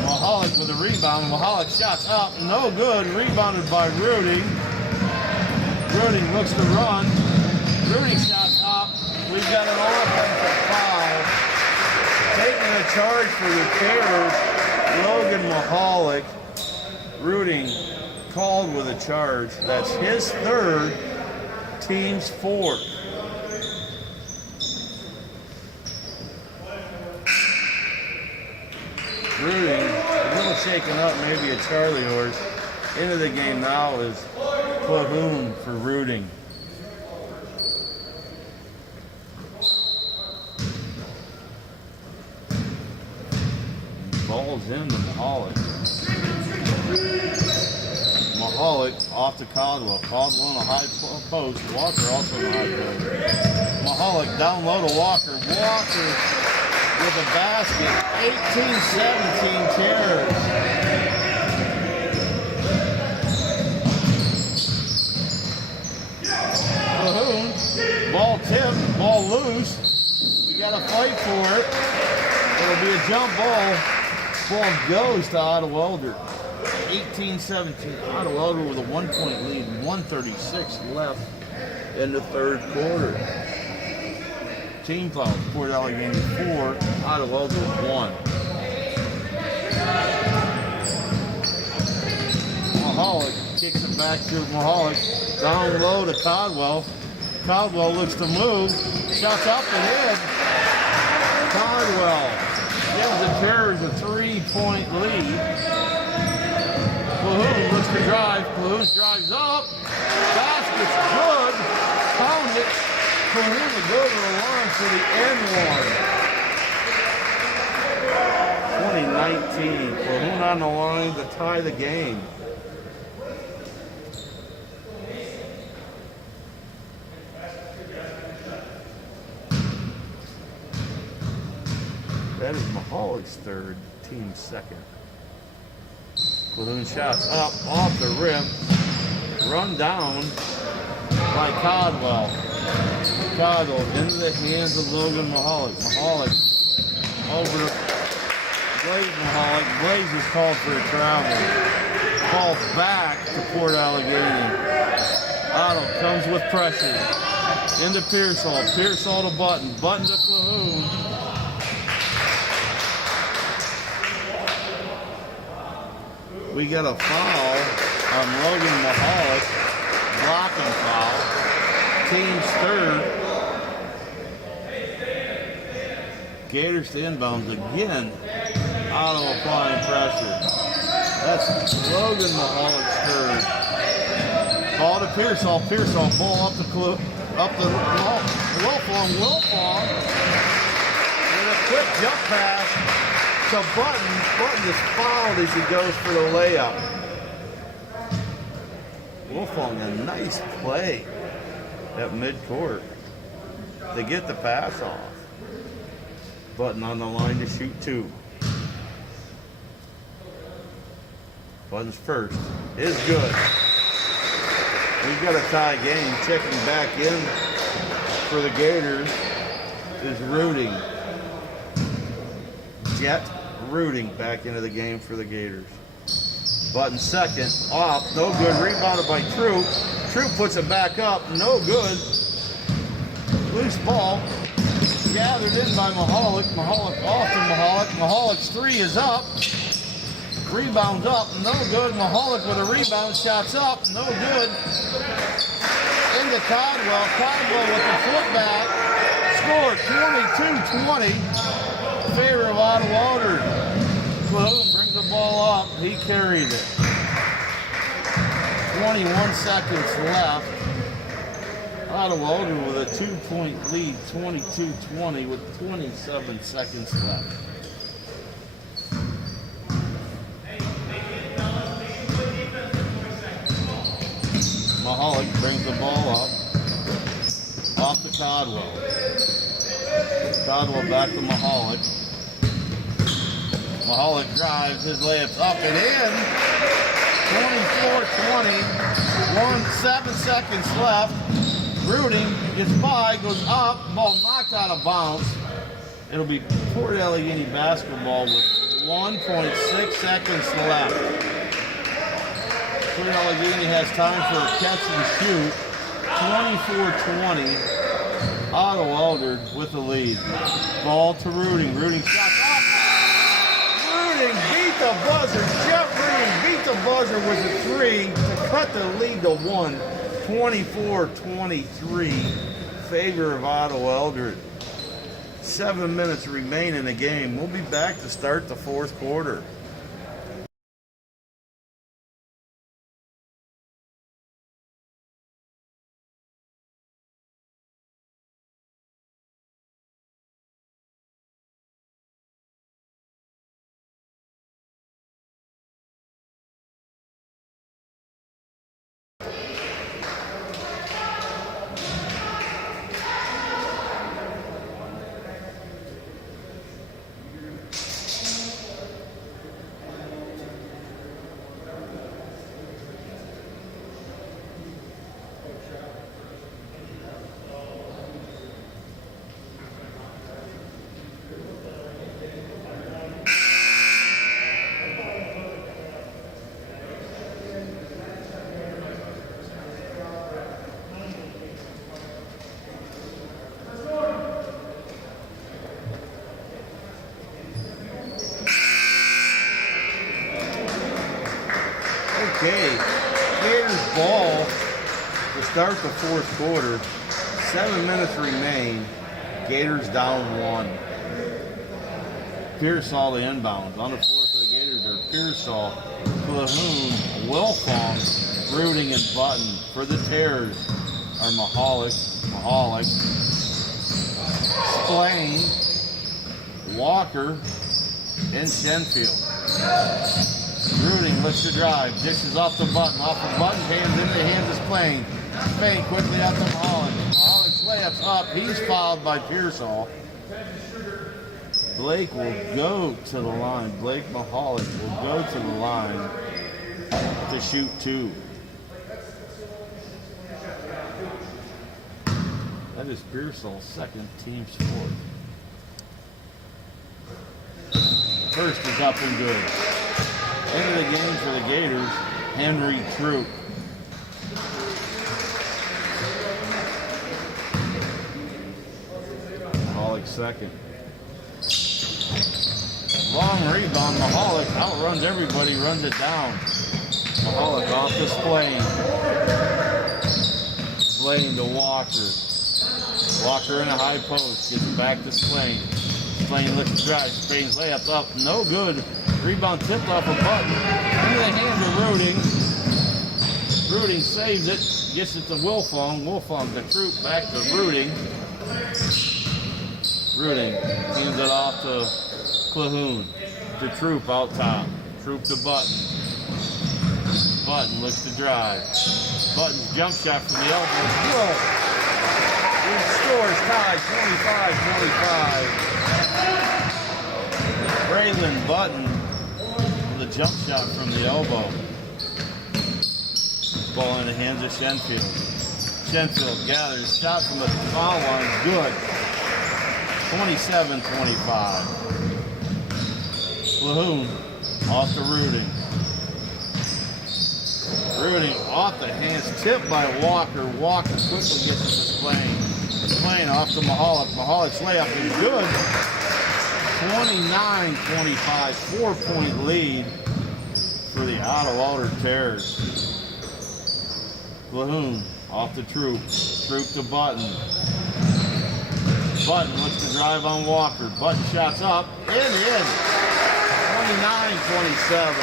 Mahalik with a rebound. Mahalik shots up. No good. Rebounded by Ruding. Ruding looks to run. Ruding shots up. We've got an offensive foul. Taking a charge for the Terrors, Logan Mahalik. Ruding called with a charge. That's his third, team's fourth. Ruding, a little shaken up, maybe a Charlie horse. Into the game now is Clahoon for Ruding. Ball's into Mahalik. Mahalik off to Caldwell. Caldwell on a high post. Walker also on a high post. Mahalik down low to Walker. Walker with a basket. 18-17 Terrors. Cahoon. Ball tipped. Ball loose. We got to fight for it. It'll be a jump ball. Ball goes to Otto Eldred. 18-17. Otto Eldred with a 1-point lead. 1:36 left in the third quarter. Team foul. Port Allegany 4. Otto Eldred 1. Mahalik kicks it back to Mahalik. Down low to Caldwell. Caldwell looks to move. Shots up and in. Caldwell gives the Terrors a 3-point lead. Clahoon looks to drive. Clahoon drives up. Basket's good. Found it. Clahoon to go to the line for the end one. 2019. Clahoon on the line to tie the game. That is Mahalik's third, team's second. Clahoon shots up, off the rim, run down by Caldwell. Caldwell into the hands of Logan Mahalik. Mahalik over to Blaze Mahalik. Blaze is called for a travel. Ball back to Port Allegany. Otto comes with pressure. Into Pearsall. Pearsall to Button. Button to Clahoon. We got a foul on Logan Mahalik, blocking foul. Team's third. Gators to inbounds again. Otto applying pressure. That's Logan Mahalik's third. Ball to Pearsall. Pearsall ball up the Wilfong. Wilfong with a quick jump pass. So Button is fouled as he goes for the layup. Wilfong, a nice play at midcourt to get the pass off. Button on the line to shoot two. Button's first is good. We've got a tie game. Checking back in for the Gators is Ruding. Jet Ruding back into the game for the Gators. Button second, off, no good, rebounded by Troop. Troop puts it back up, no good. Loose ball, gathered in by Mahalik. Mahalik off to Mahalik. Mahalik's three is up. Rebounds up, no good. Mahalik with a rebound, shots up, no good. Into Caldwell. Caldwell with the footback. Score 22-20. In favor of Otto Eldred. Clahoon brings the ball up. He carried it. 21 seconds left. Otto Eldred with a 2-point lead, 22-20 with 27 seconds left. Mahalik brings the ball up. Off to Codwell. Codwell back to Mahalik. Mahalik drives, his layup's up and in. 24-20. 7 seconds left. Rooting gets by, goes up, ball knocked out of bounds. It'll be Port Allegany basketball with 1.6 seconds left. Port Allegany has time for a catch and shoot. 24-20. Otto Eldred with the lead. Ball to Rooting. Rooting shots up. Rooting beat the buzzer. Jeff Rooting beat the buzzer with a 3 to cut the lead to 1. 24-23. Favor of Otto Eldred. 7 minutes remain in the game. We'll be back to start the fourth quarter. Okay, Gators ball to start the fourth quarter. 7 minutes remain. Gators down 1. Pearsall to inbound. On the floor for the Gators are Pearsall, Clahoon, Wilfong, Rooting, and Button. For the Terrors are Mahalik, Splain, Walker, and Shenfield. Rooting looks to drive, dishes off the Button, off the Button's hands, into the hands of Splain. Splain quickly up to Mahalik. Mahalik's layup's up, he's fouled by Pearsall. Blake will go to the line. Blake Mahalik will go to the line to shoot 2. That is Pearsall's second, team's 4th. First is up and good. Into the game for the Gators, Henry Troop. Mahalik second. Long rebound, Mahalik outruns everybody, runs it down. Mahalik off the Splain. Splain to Walker. Walker in a high post, gets back to Splain. Splain looks to drive, Splain's layup's up, no good. Rebound tipped off a Button. Into the hands of Rooting. Rooting saves it, gets it to Wilfong. Wilfong the Troop back to Rooting. Rooting hands it off to Clahoon. To Troop out top. Troop to Button. Button looks to drive. Button's jump shot from the elbow. Good. It scores tied 25-25. Braylon Button with a jump shot from the elbow. Ball in the hands of Shenfield. Shenfield gathers, shot from the foul line, good. 27-25. Clahoon off to Rooting. Rooting off the hands, tipped by Walker. Walker quickly gets it to Splain. Splain off to Mahalik. Mahalik's layup is good. 29-25, 4-point lead for the Otto Eldred Terrors. Clahoon off the Troop. Troop to Button. Button looks to drive on Walker. Button shots up and in. 29-27.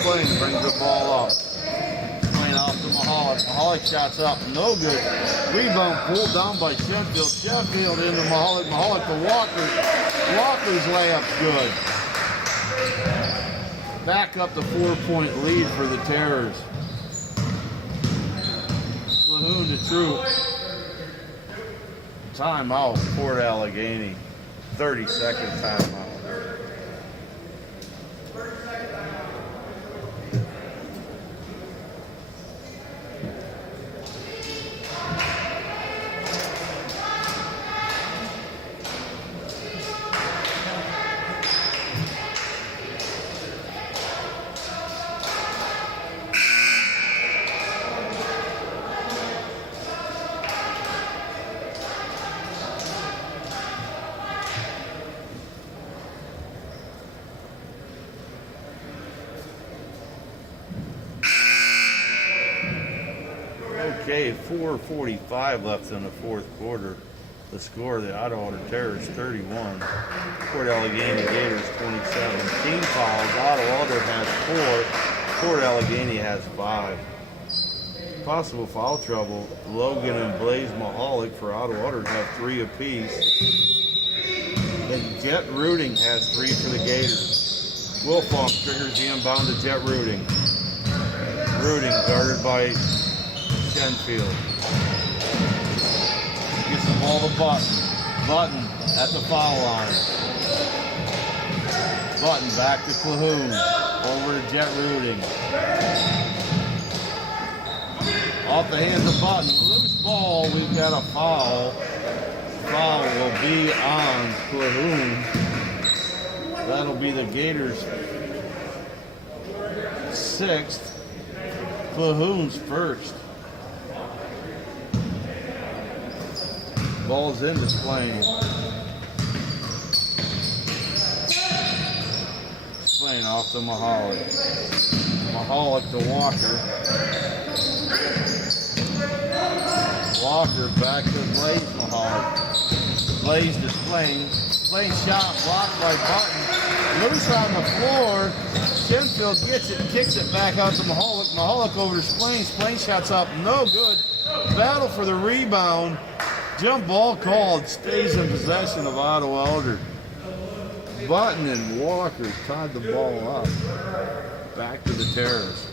Splain brings the ball up. Splain off to Mahalik. Mahalik shots up, no good. Rebound pulled down by Shenfield. Shenfield into Mahalik. Mahalik to Walker. Walker's layup's good. Back up the 4-point lead for the Terrors. Calhoun to Troop. Timeout, Port Allegany. 30-second timeout. Okay, 4:45 left in the fourth quarter. The score, the Ottawa Terrors 31, Port Allegany Gators 27. Team fouls, Ottawa has 4, Port Allegany has 5. Possible foul trouble, Logan and Blaze Mahalik for Ottawa have 3 apiece. And Jet Rooting has 3 for the Gators. Wilfong triggers the inbound to Jet Rooting. Rooting guarded by Shenfield. Gets the ball to Button. Button at the foul line. Button back to Calhoun. Over to Jet Rooting. Off the hands of Button. Loose ball. We've got a foul. Foul will be on Calhoun. That'll be the Gators' 6th. Calhoun's 1st. Ball's in Splain. Splain off to Mahalik. Mahalik to Walker. Walker back to Blaze Mahalik. Blaze to Splain. Splain shot blocked by Button. Loose on the floor. Shenfield gets it, kicks it back out to Mahalik. Mahalik over to Splain. Splain shots up, no good. Battle for the rebound. Jump ball called, stays in possession of Ottawa Eldred. Button and Walker tied the ball up. Back to the Terrors.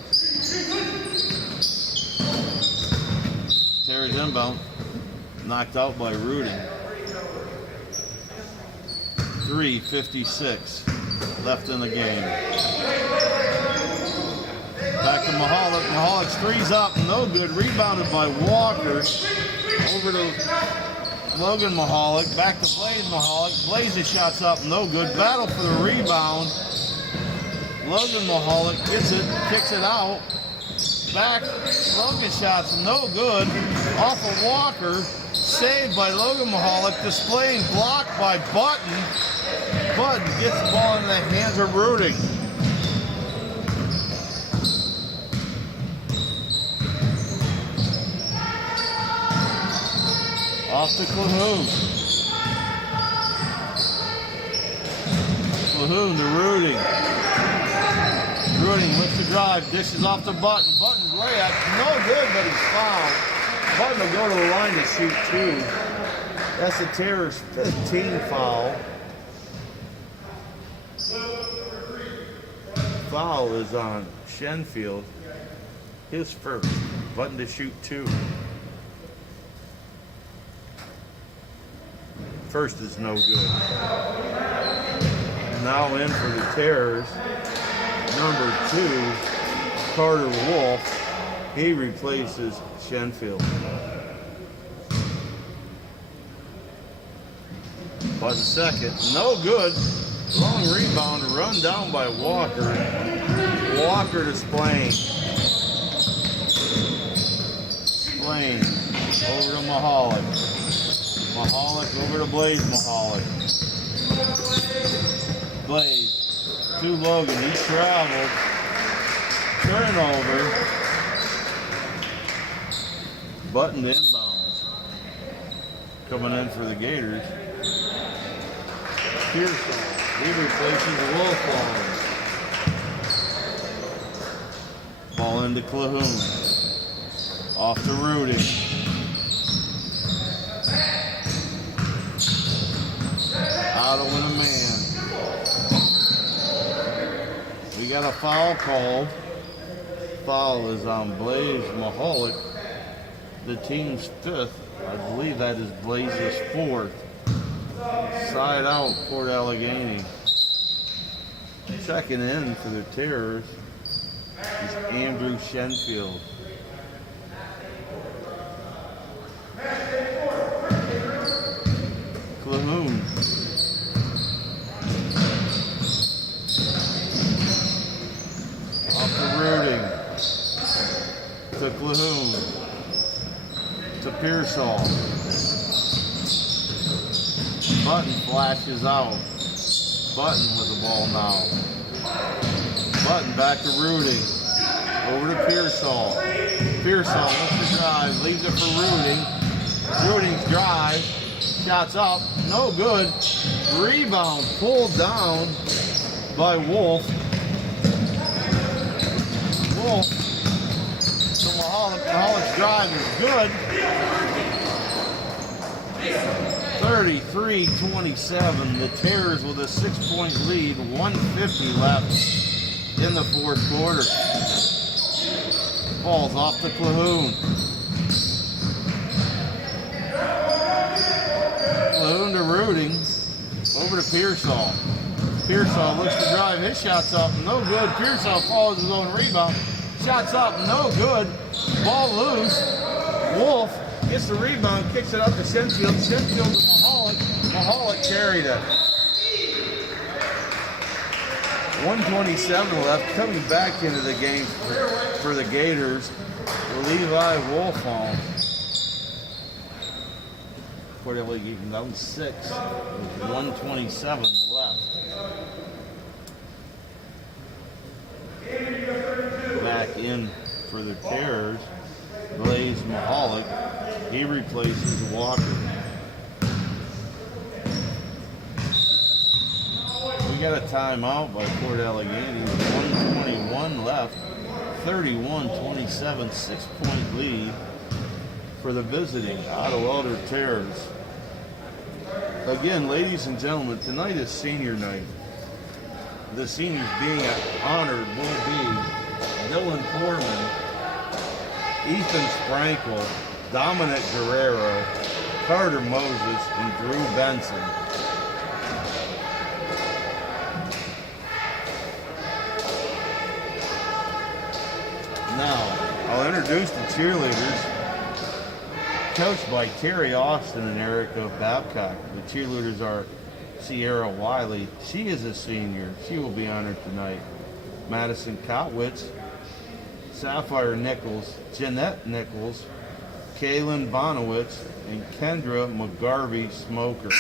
Terrors inbound. Knocked out by Rooting. 3:56 left in the game. Back to Mahalik. Mahalik's three's up, no good. Rebounded by Walker. Over to Logan Mahalik, back to Blaze Mahalik. Blaze's shots up, no good. Battle for the rebound. Logan Mahalik gets it, kicks it out. Back, Logan shots, no good. Off of Walker, saved by Logan Mahalik. Displaying blocked by Button. Button gets the ball in the hands of Rooting. Off to Calhoun. Calhoun to Rooting. Rooting with the drive. Dishes off to Button. Button's layup. No good, but he's fouled. Button will go to the line to shoot 2. That's the Terrors' 15th foul. Foul is on Shenfield. His 1st. Button to shoot 2. First is no good. Now in for the Terrors, number 2, Carter Wolf. He replaces Shenfield. Button second, no good. Long rebound, run down by Walker. Walker to Splain. Splain over to Mahalik. Mahalik over to Blaze Mahalik. Blaze to Logan. He traveled. Turnover. Button inbounds. Coming in for the Gators. Pearson. He replaces Wolfong. Ball into Calhoun. Off to Rooting. Ottawa and a man. We got a foul called. Foul is on Blaze Mahalik. the team's fifth. I believe that is Blaze's fourth. Side out, Port Allegany. Checking in for the Terrors is Andrew Shenfield. Calhoun. Off the rooting. To Calhoun. To Pearsall. Button flashes out. Button with the ball now. Button back to Rooting. Over to Pearsall. Pearsall wants to drive. Leaves it for Rooting. Rooting's drive. Shots up. No good. Rebound pulled down by Wolf. Wolf. So Mahalik drive is good. 33-27. The Terrors with a 6-point lead. 1:50 left in the fourth quarter. Ball's off to Calhoun. Calhoun to Rooting. Over to Pearsall. Pearsall looks to drive. His shot's up. No good. Pearsall follows his own rebound. Shots up. No good. Ball loose. Wolf gets the rebound. Kicks it up to Shenfield. Shenfield to Mahalik. Mahalik carried it. 1:27 left. Coming back into the game for the Gators. Levi Wolfong. Port Allegany down 6 with 1:27 left. Back in for the Terrors, Blaze Mahalik. He replaces Walker. We got a timeout by Port Allegany with 1:21 left. 31-27, 6-point lead for the visiting Ottawa Terrors. Again, ladies and gentlemen, tonight is senior night. The seniors being honored will be Dylan Foreman, Ethan Sprankle, Dominic Guerrero, Carter Moses, and Drew Benson. Now, I'll introduce the cheerleaders, coached by Terry Austin and Erica Babcock. The cheerleaders are Sierra Wiley. She is a senior. She will be honored tonight. Madison Kotwitz, Sapphire Nichols, Jeanette Nichols, Kaylin Bonowitz, and Kendra McGarvey Smoker.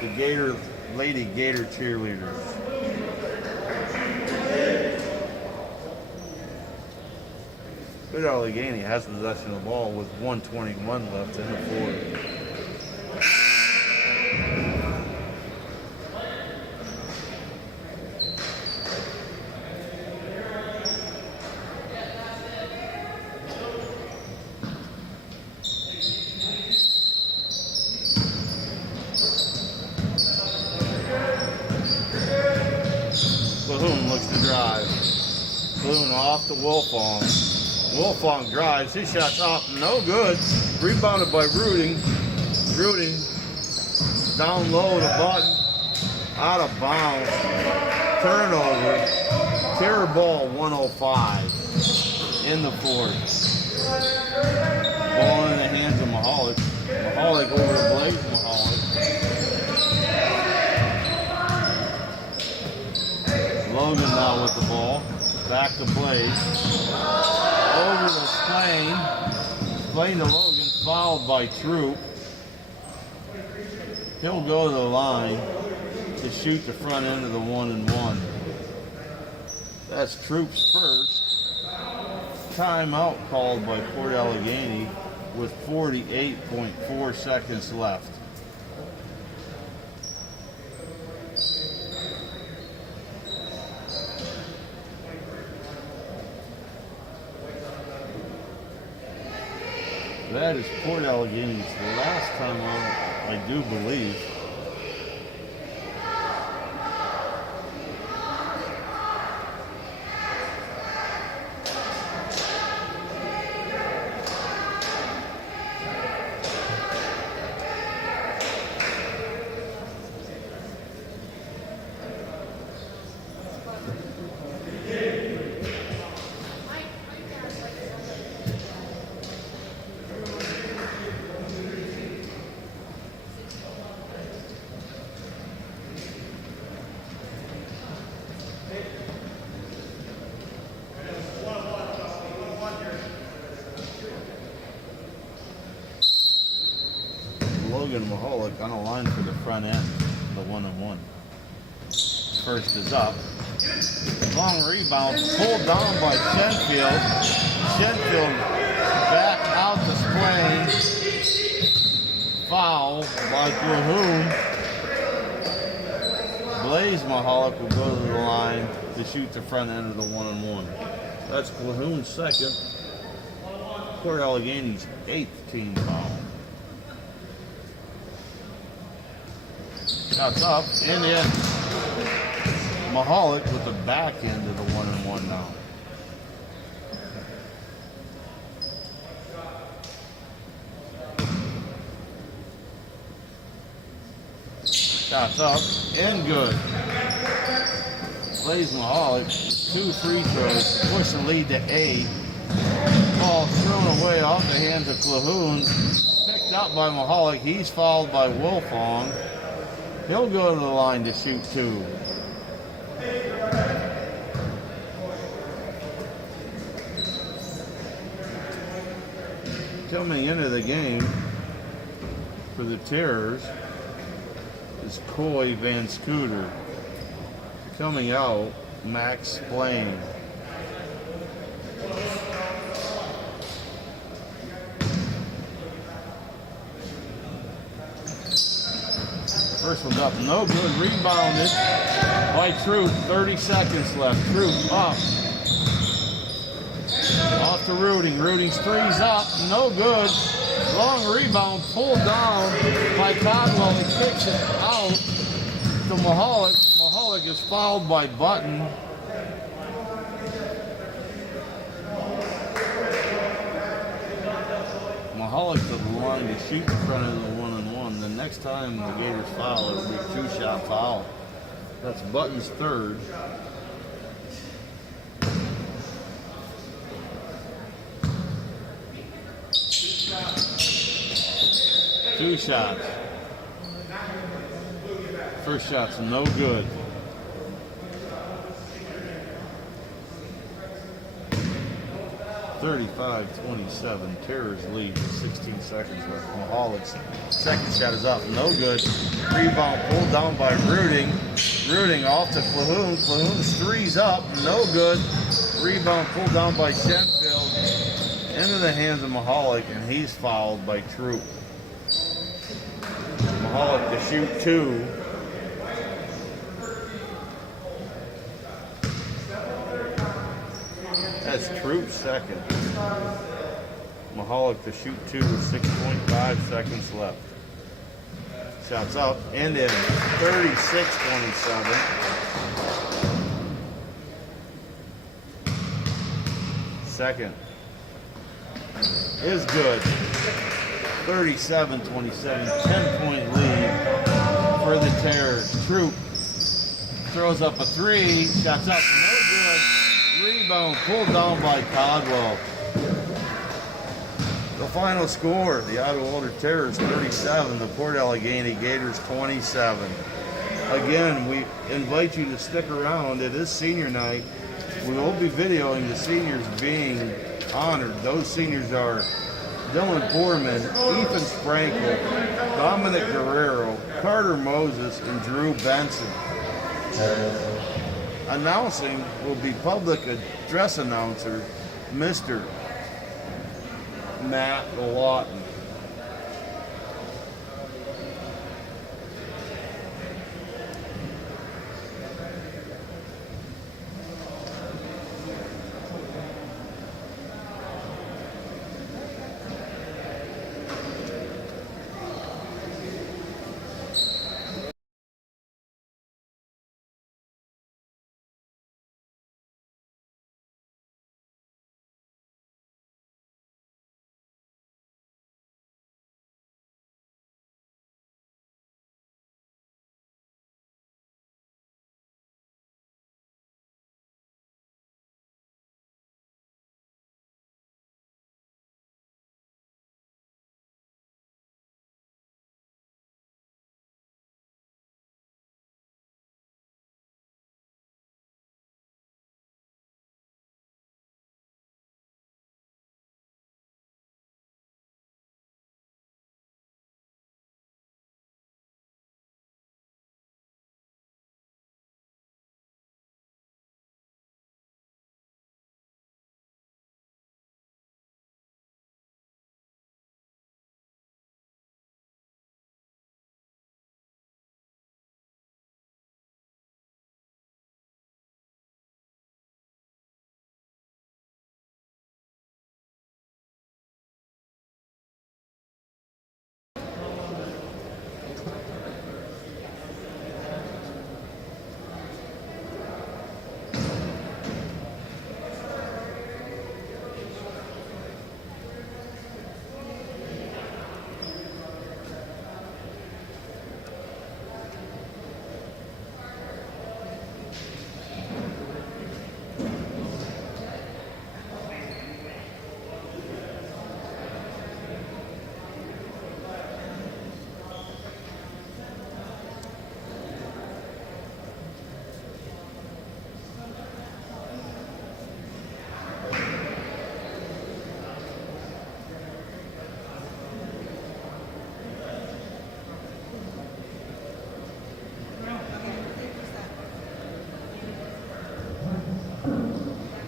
The Lady Gator cheerleaders. Port Allegany has possession of the ball with 1:21 left in the fourth. Calhoun looks to drive. Calhoun off to Wolfong. Wolfong drives. His shot's up. No good. Rebounded by Rooting. Rooting down low to Button. Out of bounds. Turnover. Terror ball 105 in the fourth. Ball in the hands of Mahalik. Mahalik over to Blaze Mahalik. Logan now with the ball. Back to Blaze. Over to Splain. Splain to Logan, fouled by Troop. He'll go to the line to shoot the front end of the 1-and-1. That's Troop's first. Timeout called by Port Allegany with 48.4 seconds left. That is Port Allegany's last time out, I do believe. Logan Mahalik on a line for the front end, the 1-1. First is up. Long rebound, pulled down by Shenfield. Shenfield back out the spring. Foul by Cahoon. Blaze Mahalik will go to the line to shoot the front end of the 1-1. That's Cahoon's second. Port Allegany's 8th team foul. Shots up and in. Mahalik with the back end of the 1-1 now. Shots up and good. Blaze Mahalik with 2 free throws to push the lead to 8. Ball thrown away off the hands of Cahoon. Picked up by Mahalik. He's fouled by Wilfong. He'll go to the line to shoot 2. Coming into the game for the Terrors is Coy Van Scooter. Coming out, Max Blaine. First one's up, no good. Rebounded by Troop. 30 seconds left. Troop up. Off to Ruding. Ruding's three's up, no good. Long rebound, pulled down by Codwell. He kicks it out to Mahalik. Mahalik is fouled by Button. Mahalik to the line to shoot in front of the 1-1. The next time the Gators foul, it'll be a 2-shot foul. That's Button's third. Two shots. First shot's no good. (35-27). Terrors lead with 16 seconds left. Mahalik's second shot is up, no good. Rebound pulled down by Ruding. Ruding off to Cahoon. Cahoon's three's up, no good. Rebound pulled down by Shenfield. Into the hands of Mahalik, and he's fouled by Troop. Mahalik to shoot 2. That's Troop's second. Mahalik to shoot 2 with 6.5 seconds left. Shots up and in. 36-27. Second is good. 37-27. 10-point lead for the Terrors. Troop throws up a 3. Shots up, no good. Rebound pulled down by Codwell. The final score, the Ottawa Terrors 37, the Port Allegany Gators 27. Again, we invite you to stick around. It is senior night. We will be videoing the seniors being honored. Those seniors are Dylan Poorman, Ethan Sprankle, Dominic Guerrero, Carter Moses, and Drew Benson. Announcing will be public address announcer, Mr. Matt Lawton.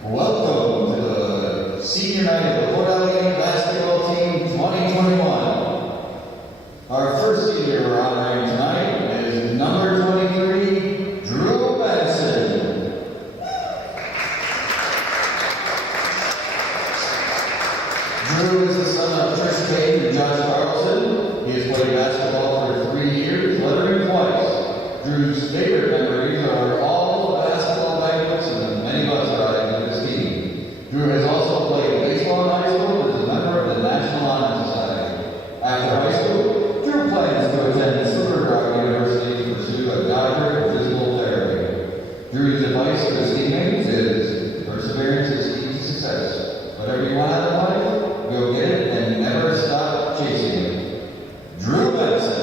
Welcome to the senior night of the Port Allegany basketball team 2021. Our first senior we're honoring tonight is number 23, Drew Benson. Drew is the son of Trish Kane and Josh Carlson. He has played basketball for 3 years, lettering twice. Drew's favorite memories are all the basketball banquets and the many bus rides with his team. Drew has also played baseball in high school and is a member of the National Honor Society. After high school, Drew plans to attend Silver Rock University to pursue a doctorate in physical therapy. Drew's advice to his teammates is perseverance is key to success. Whatever you want out of life, go get it and never stop chasing it. Drew Benson.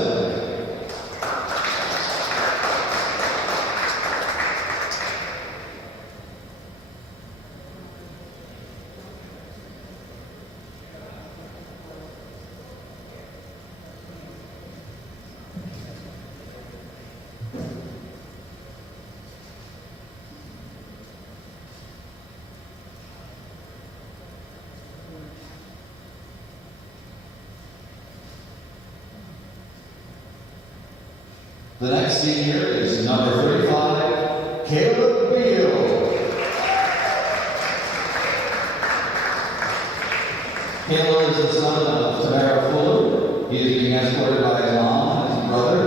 The next senior is number 35, Caleb Beal. Caleb is the son of Tamara Fuller. He is being escorted by his mom and his brother,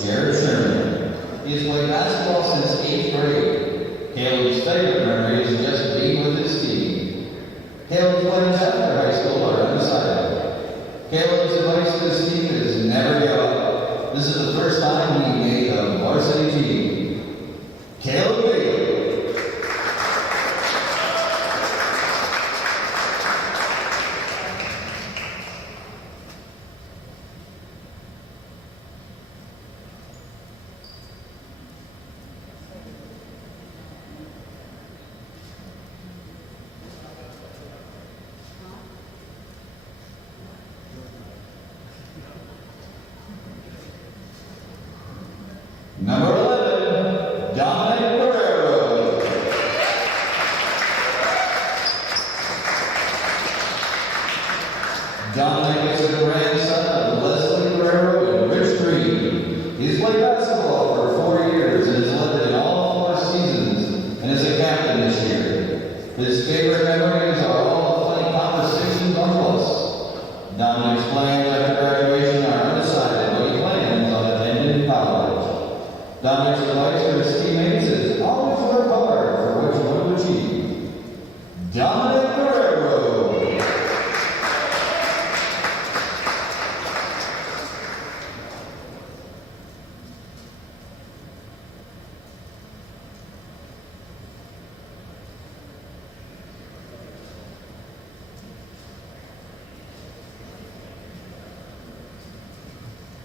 Jared Sherman. He has played basketball since 8th grade. Caleb's favorite memory is just being with his team. Caleb's plans after high school are undecided. Caleb's advice to his team is never give up. This is the first time he made the varsity team. Caleb Beal. Number 11, Dominic Guerrero. Dominic is the grandson of Leslie Guerrero and Rich Green. He's played basketball for 4 years and has led in all 4 seasons and is a captain this year. His favorite memories are all the funny conversations on the bus. Dominic's plans after graduation are undecided, but he plans on attending college. Dominic's advice to his teammates is always work hard for what you want to achieve. Dominic Guerrero.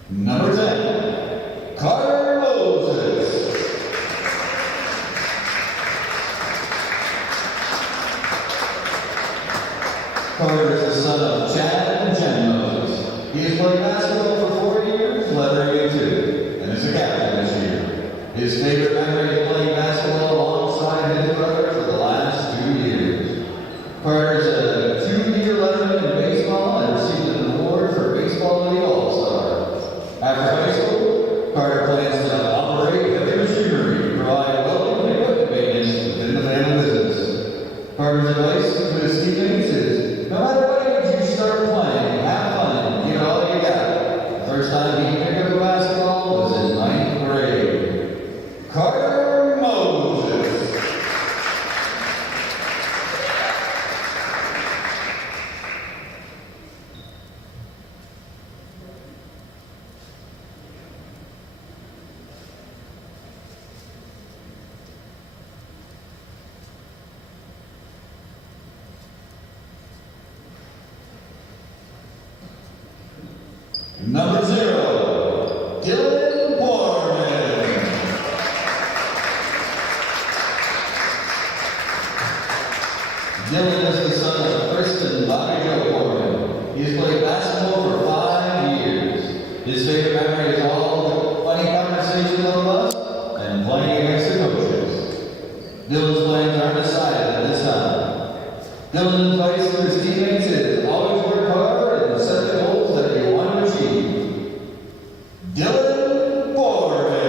Number 10, Carter Moses. Carter is the son of Chad and Jen Moses. He has played basketball for 4 years, lettering in 2, and is a captain this year. His favorite memory is playing basketball alongside his brother for the last 2 years. Carter is a 2-year letterman in baseball and received an award for Baseball League All-Star. After high school, Carter plans to operate heavy machinery, provide welding and equipment maintenance within the family business. Carter's advice to his teammates is, no matter what age you start playing, have fun and give it all you got. The first time he picked up a basketball was in 9th grade. Carter Moses. Number 0, Dylan Borman. Dylan is the son of Kristen and Bobby Joe Borman. He has played basketball for 5 years. His favorite memory is all the funny conversations on the bus and playing against the coaches. Dylan's plans are undecided at this time. Dylan advice to his teammates is always work hard and set the goals that you want to achieve. Dylan Foreman.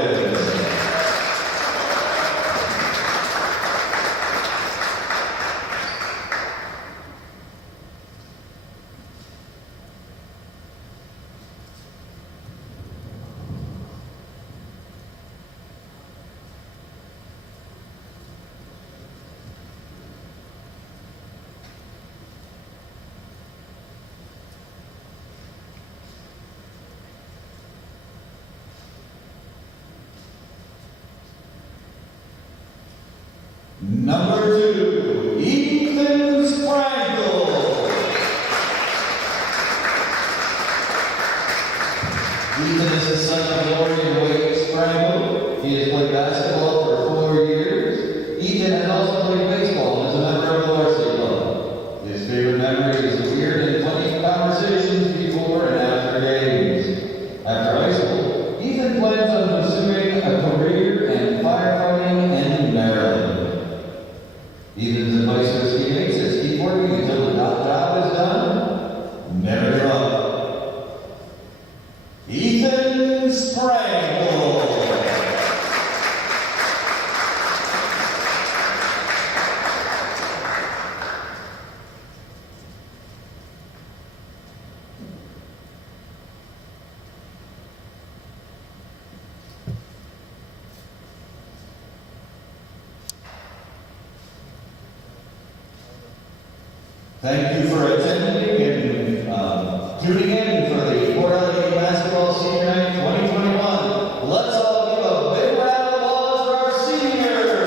Number 2, Ethan Sprankle. Ethan is the son of Lori and Wade Sprankle. He has played basketball for 4 years. Ethan has also played baseball and is a member of the Varsity club. His favorite memory is the weird and funny conversations before and after games. After high school, Ethan plans on pursuing a career in firefighting in Maryland. Ethan's advice to his teammates is keep working until the job is done. Never give up. Ethan Sprankle. Thank you for attending and tuning in for the Port Allegany Basketball Senior Night 2021. Let's all give a big round of applause for our seniors.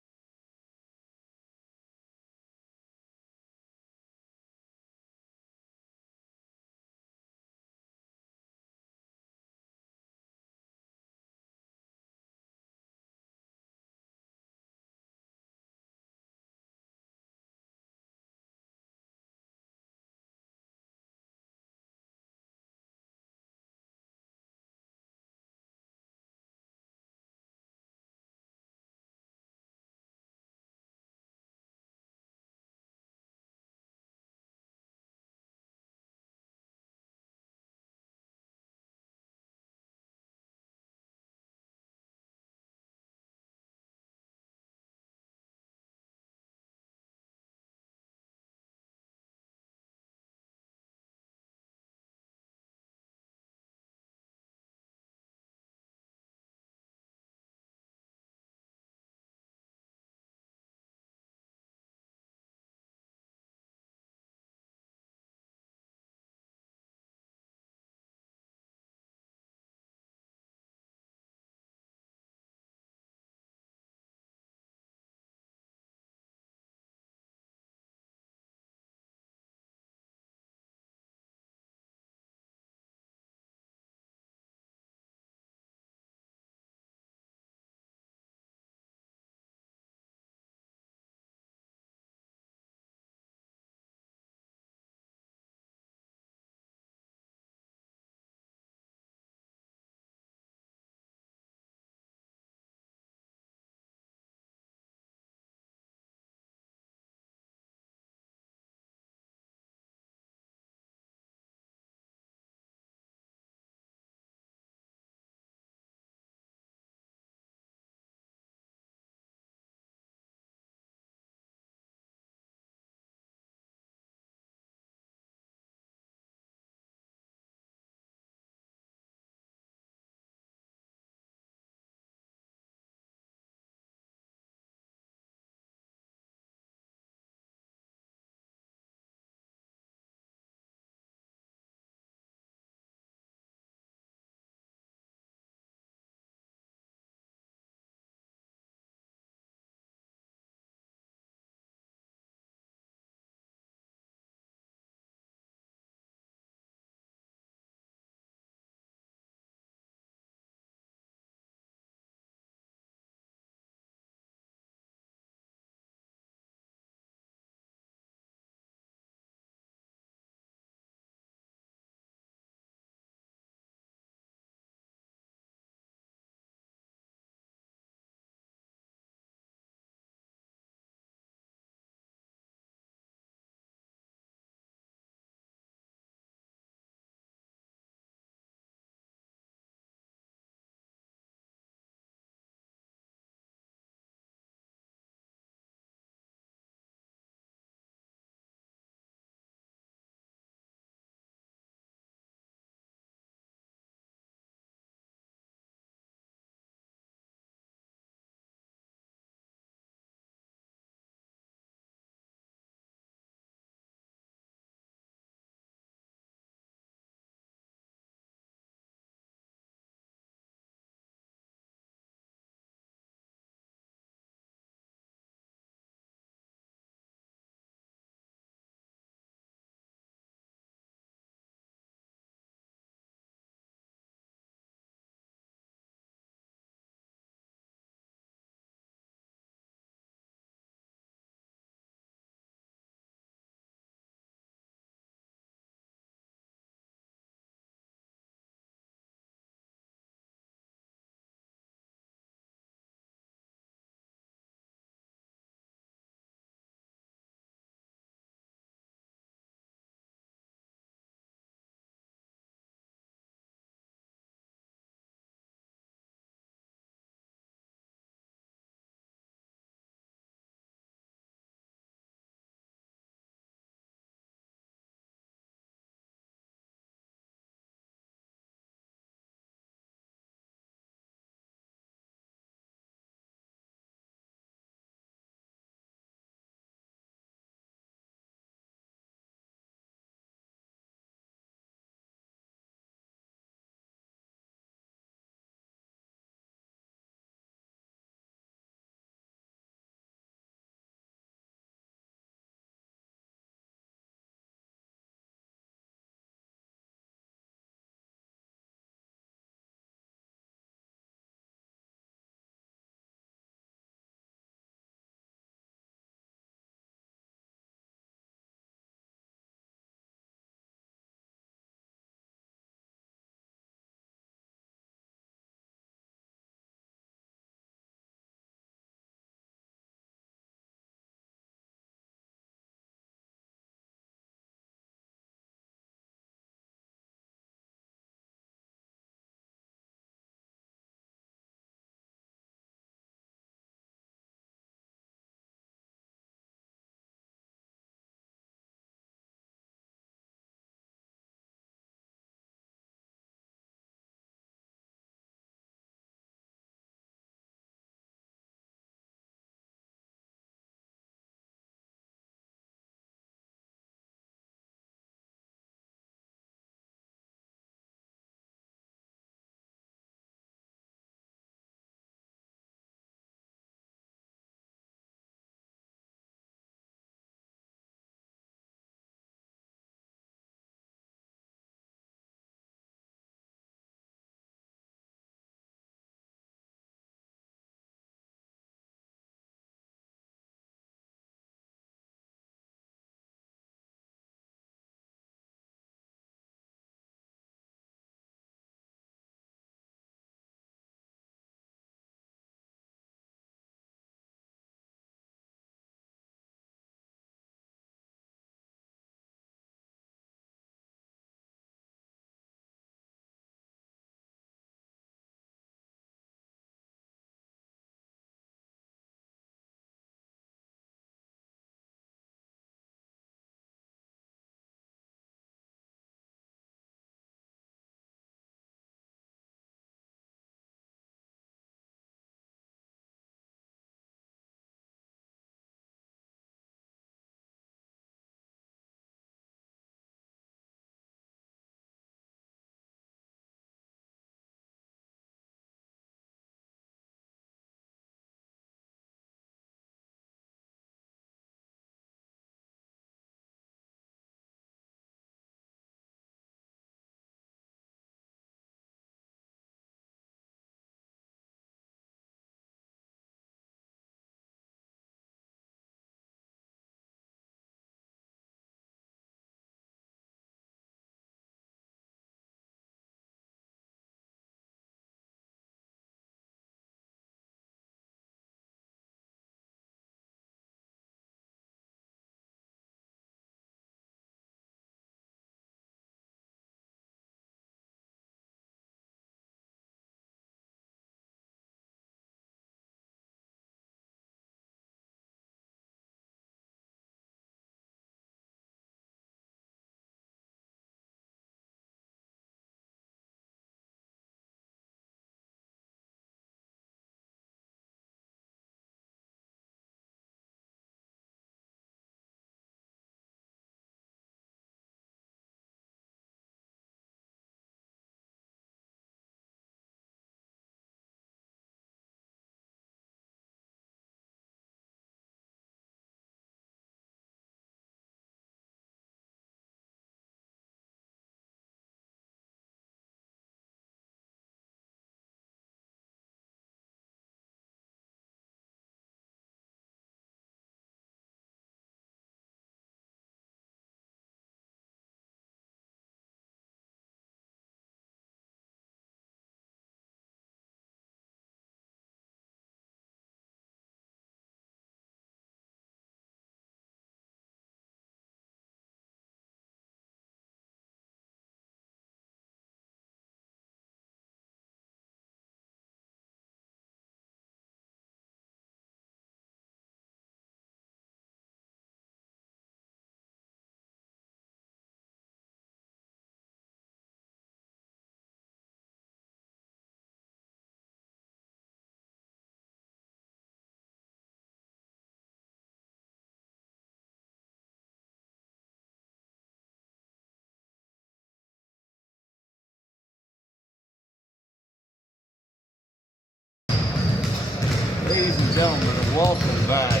gentlemen, and welcome back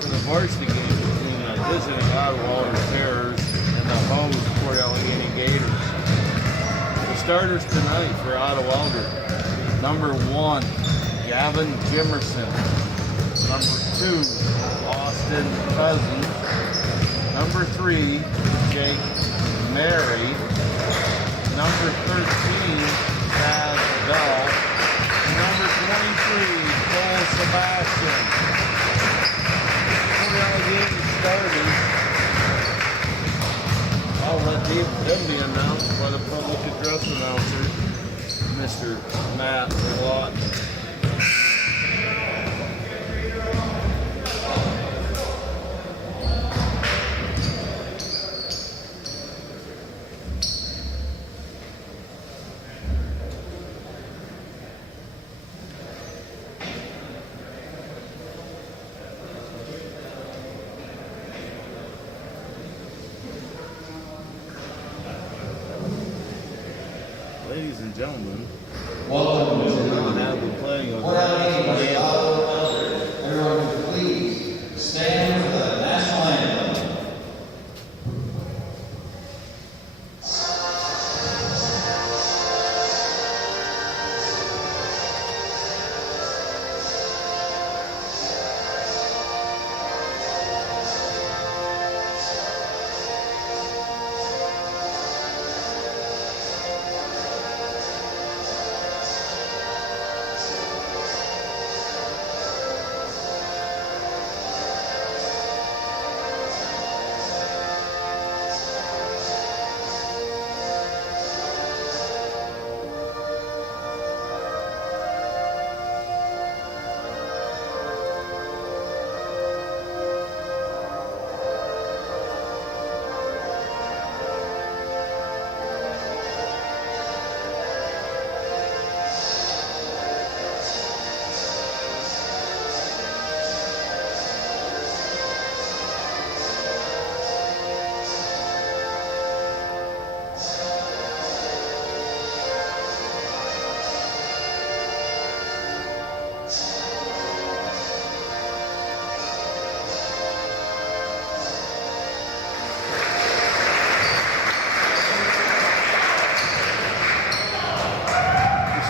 to the varsity game between the visiting Ottawa Terrors and the host Port Allegany Gators. The starters tonight for Ottawa: number 1, Gavin Jimerson; number 2, Austin Cousins; number 3, Jake Mary; number 13, Chad Bell; and number 23, Cole Sebastian. Port Allegany starters. I'll let them be announced by the public address announcer, Mr. Matt Lawton. Ladies and gentlemen, Welcome to we now have the playing of Port Allegany Eldred. Everyone would please stand for the national anthem.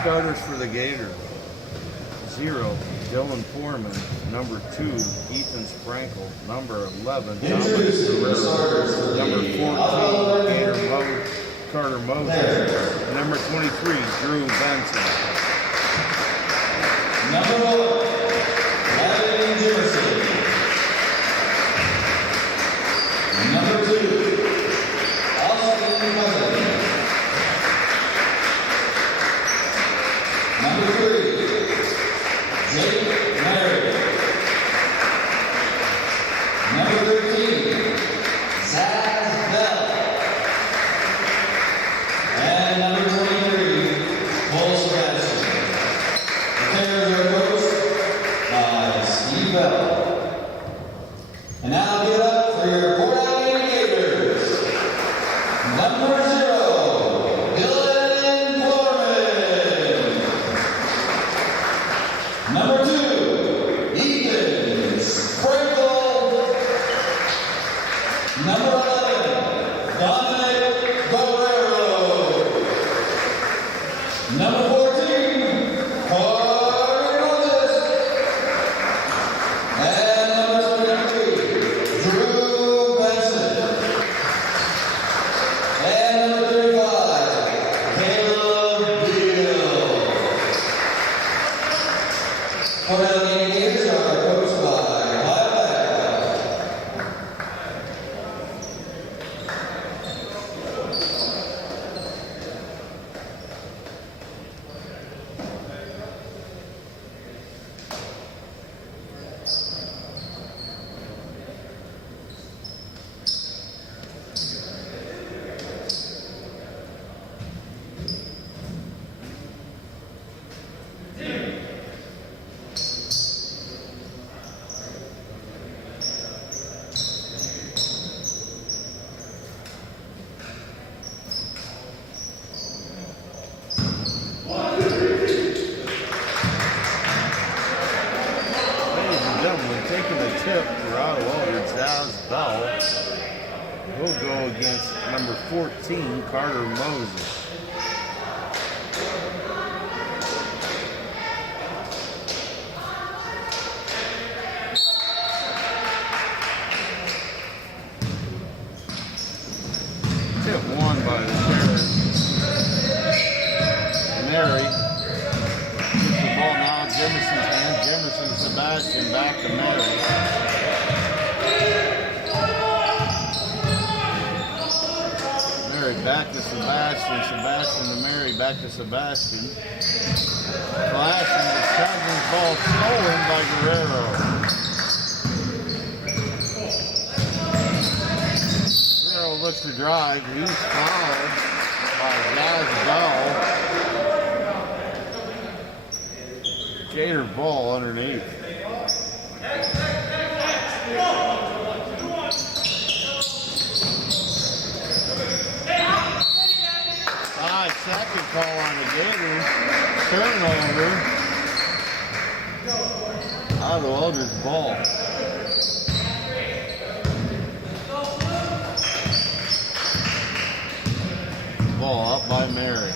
starters for the Gators: 0, Dylan Foreman; number 2, Ethan Sprankle; number 11, Thomas Guerrero; number 14, Carter Moses; and number 23, Drew Benson. Number 1, Gavin Jimerson. Number 2, Austin Cousins. Number 3, Jake Mary. Number 13, Zaz Bell. And number 23, Cole Sebastian. The Terrors are coached by Steve Bell. And now give it up for your Port Allegany Gators. Number 0, Dylan Foreman. Number 2, Ethan Sprankle. Number 11, Dominic Guerrero. Number 14, Carter Moses. And number 23, Drew Benson. And tip for Otto Eldred, Zaz Bell. He'll go against number 14, Carter Moses. Tip won by the Terrors. Mary gets the ball now in Jefferson's hand. Jefferson, Sebastian, back to Mary. Mary back to Sebastian. Sebastian to Mary, back to Sebastian. Flashing the Cousins ball stolen by Guerrero. Guerrero looks to drive. He's fouled by Zaz Bell. Gator ball underneath. 5-second call on the Gators. Turnover. Otto Eldred's ball. Ball up by Mary.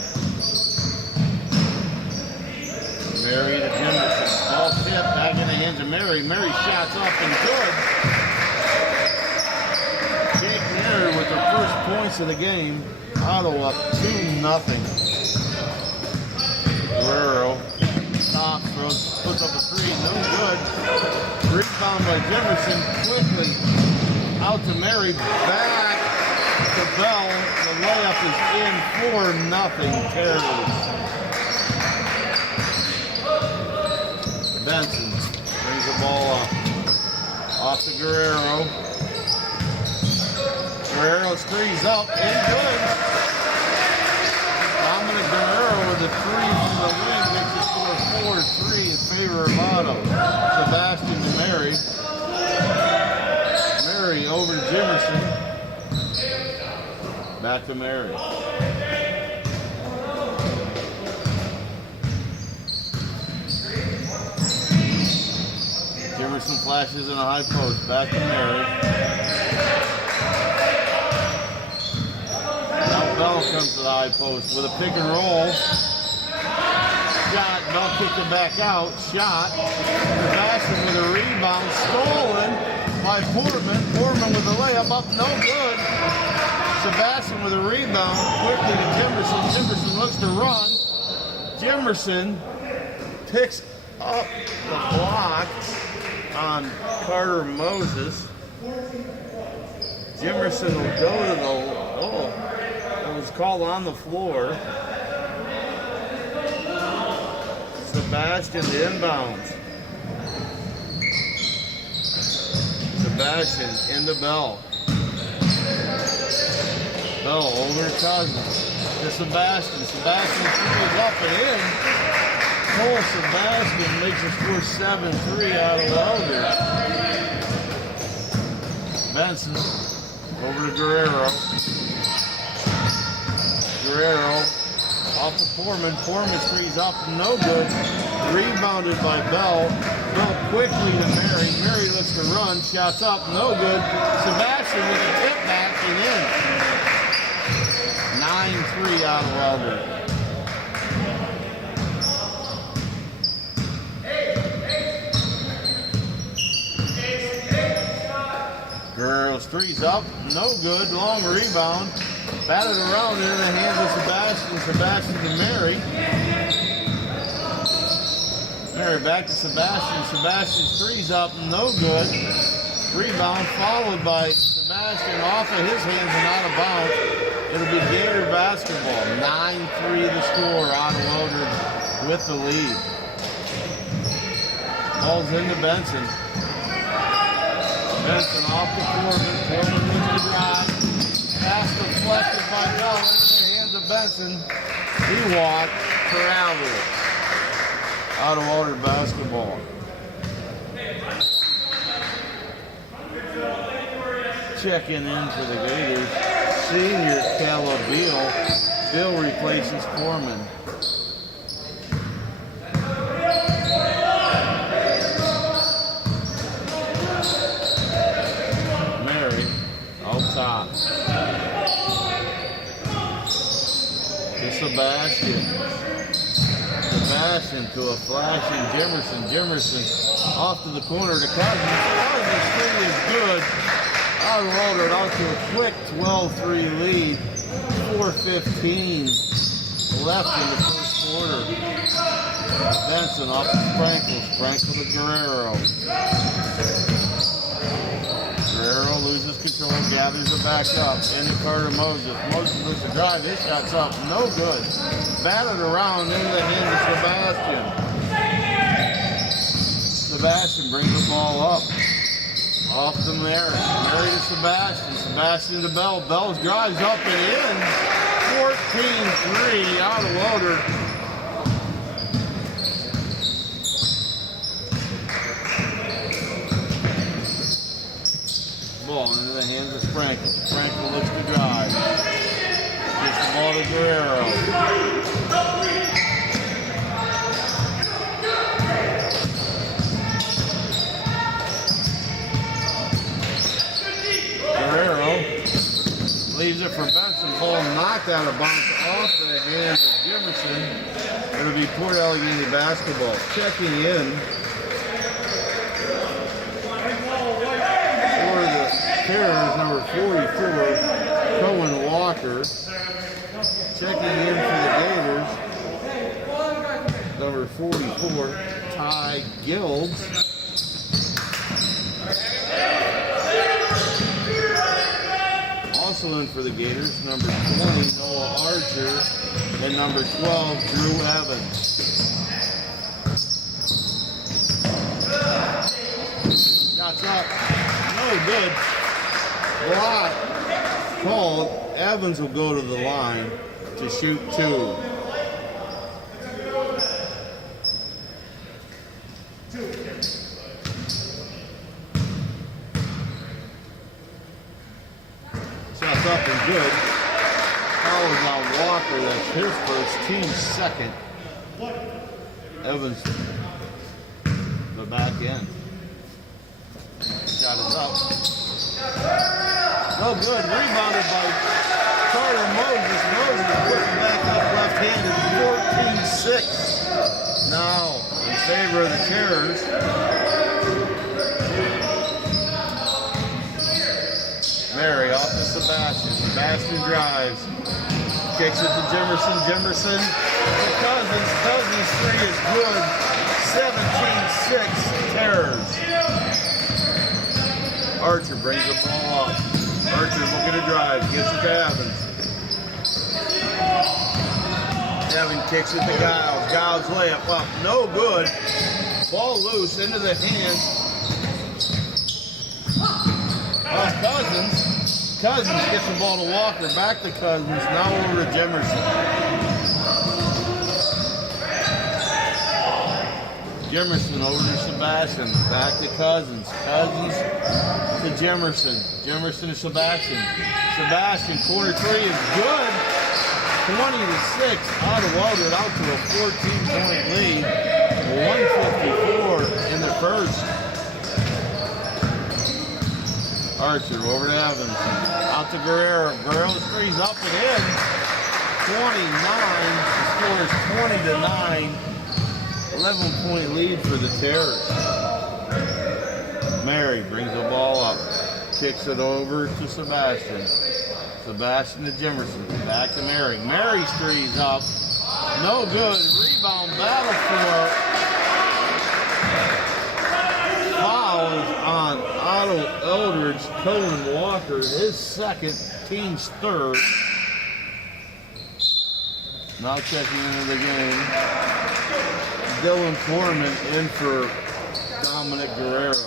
Mary to Jefferson. Ball tipped back in the hands of Mary. Mary shots up and good. Jake Mary with the first points of the game. Otto up 2-0. Guerrero stops, throws, puts up a three, no good. Rebound by Jefferson quickly out to Mary, back to Bell. The layup is in, 4-0 Terrors. Benson brings the ball up. Off to Guerrero. Guerrero threes up and good. Dominic Guerrero with a three from the wing makes the score 4-3 in favor of Otto. Sebastian to Mary. Mary over to Jefferson. Back to Mary. Jefferson flashes in a high post. Back to Mary. Now Bell comes to the high post with a pick and roll. Shot. Bell kicked it back out. Shot. Sebastian with a rebound. Stolen by Portman. Portman with a layup up. No good. Sebastian with a rebound. Quickly to Jefferson. Jefferson looks to run. Jefferson picks up the block on Carter Moses. Jefferson will go to the, it was called on the floor. Sebastian to inbounds. Sebastian into Bell. Bell over to Cousins. To Sebastian. Sebastian threw up and in. Cole Sebastian makes the score 7-3 out of Eldred. Benson over to Guerrero. Guerrero off to Foreman. Foreman threes up, no good. Rebounded by Bell. Bell quickly to Mary. Mary looks to run. Shots up, no good. Sebastian with a tip back and in. 9-3 out of Eldred. Guerrero's threes up, no good. Long rebound. Batted around in the hands of Sebastian. Sebastian to Mary. Mary back to Sebastian. Sebastian's threes up, no good. Rebound followed by Sebastian off of his hands and out of bounds. It'll be Gator basketball. 9-3 the score. Otto Eldred with the lead. Ball's into Benson. Benson off the Foreman. Foreman with the drive. Pass deflected by Bell into the hands of Benson. He walked for Allegany. Otto Eldred basketball. Checking in for the Gators. Senior Caleb Beal. Bill replaces Foreman. Sebastian. Sebastian to a flashing Jimerson. Jimerson off to the corner to Cousins. Cousins three is good. Eldred out to a quick 12-3 lead. 4:15 left in the first quarter. Benson off to Sprankle. Sprankle to Guerrero. Guerrero loses control, gathers it back up. Into Carter Moses. Moses looks to drive. His shot's up. No good. Batted around into the hand of Sebastian. Sebastian brings the ball up. Off to Mary. Mary to Sebastian. Sebastian to Bell. Bell drives up and in. 14-3 out of Loader. Ball into the hands of Sprankle. Sprankle looks to drive. Gets the ball to Guerrero. Guerrero leaves it for Benson. Ball knocked out of bounds off the hands of Jimerson. It'll be Port Allegany basketball. Checking in for the Terrors, number 44, Cohen Walker. Checking in for the Gators, number 44, Ty Guilds. Also in for the Gators, number 20, Noah Archer, and number 12, Drew Evans. Shots up, no good. Block called. Evans will go to the line to shoot two. Shots up and good. Fouls on Walker. That's his first, team's second. Evans, the back end. Shot is up. No good. Rebounded by Carter Moses. Moses putting back up left-handed. 14-6. Now in favor of the Terrors. Mary off to Sebastian. Sebastian drives. Kicks it to Jimerson. Jimerson to Cousins. Cousins three is good. 17-6 Terrors. Archer brings the ball up. Archer looking to drive. Gets it to Evans. Evans kicks it to Giles. Giles layup up. No good. Ball loose into the hands of Cousins. Cousins gets the ball to Walker. Back to Cousins. Now over to Jimerson. Jimerson over to Sebastian. Back to Cousins. Cousins to Jimerson. Jimerson to Sebastian. Sebastian, corner three is good. 20-6 out of Eldred, out to a 14-point lead. 154 in the first. Archer over to Evans. Out to Guerrero. Guerrero's three's up and in. 29. The score is 20-9. 11-point lead for the Terrors. Mary brings the ball up. Kicks it over to Sebastian. Sebastian to Jimerson. Back to Mary. Mary's three's up. No good. Rebound battle for foul is on Otto Eldredge. Cohen Walker, his second, team's third. Now checking into the game. Dylan Foreman in for Dominic Guerrero.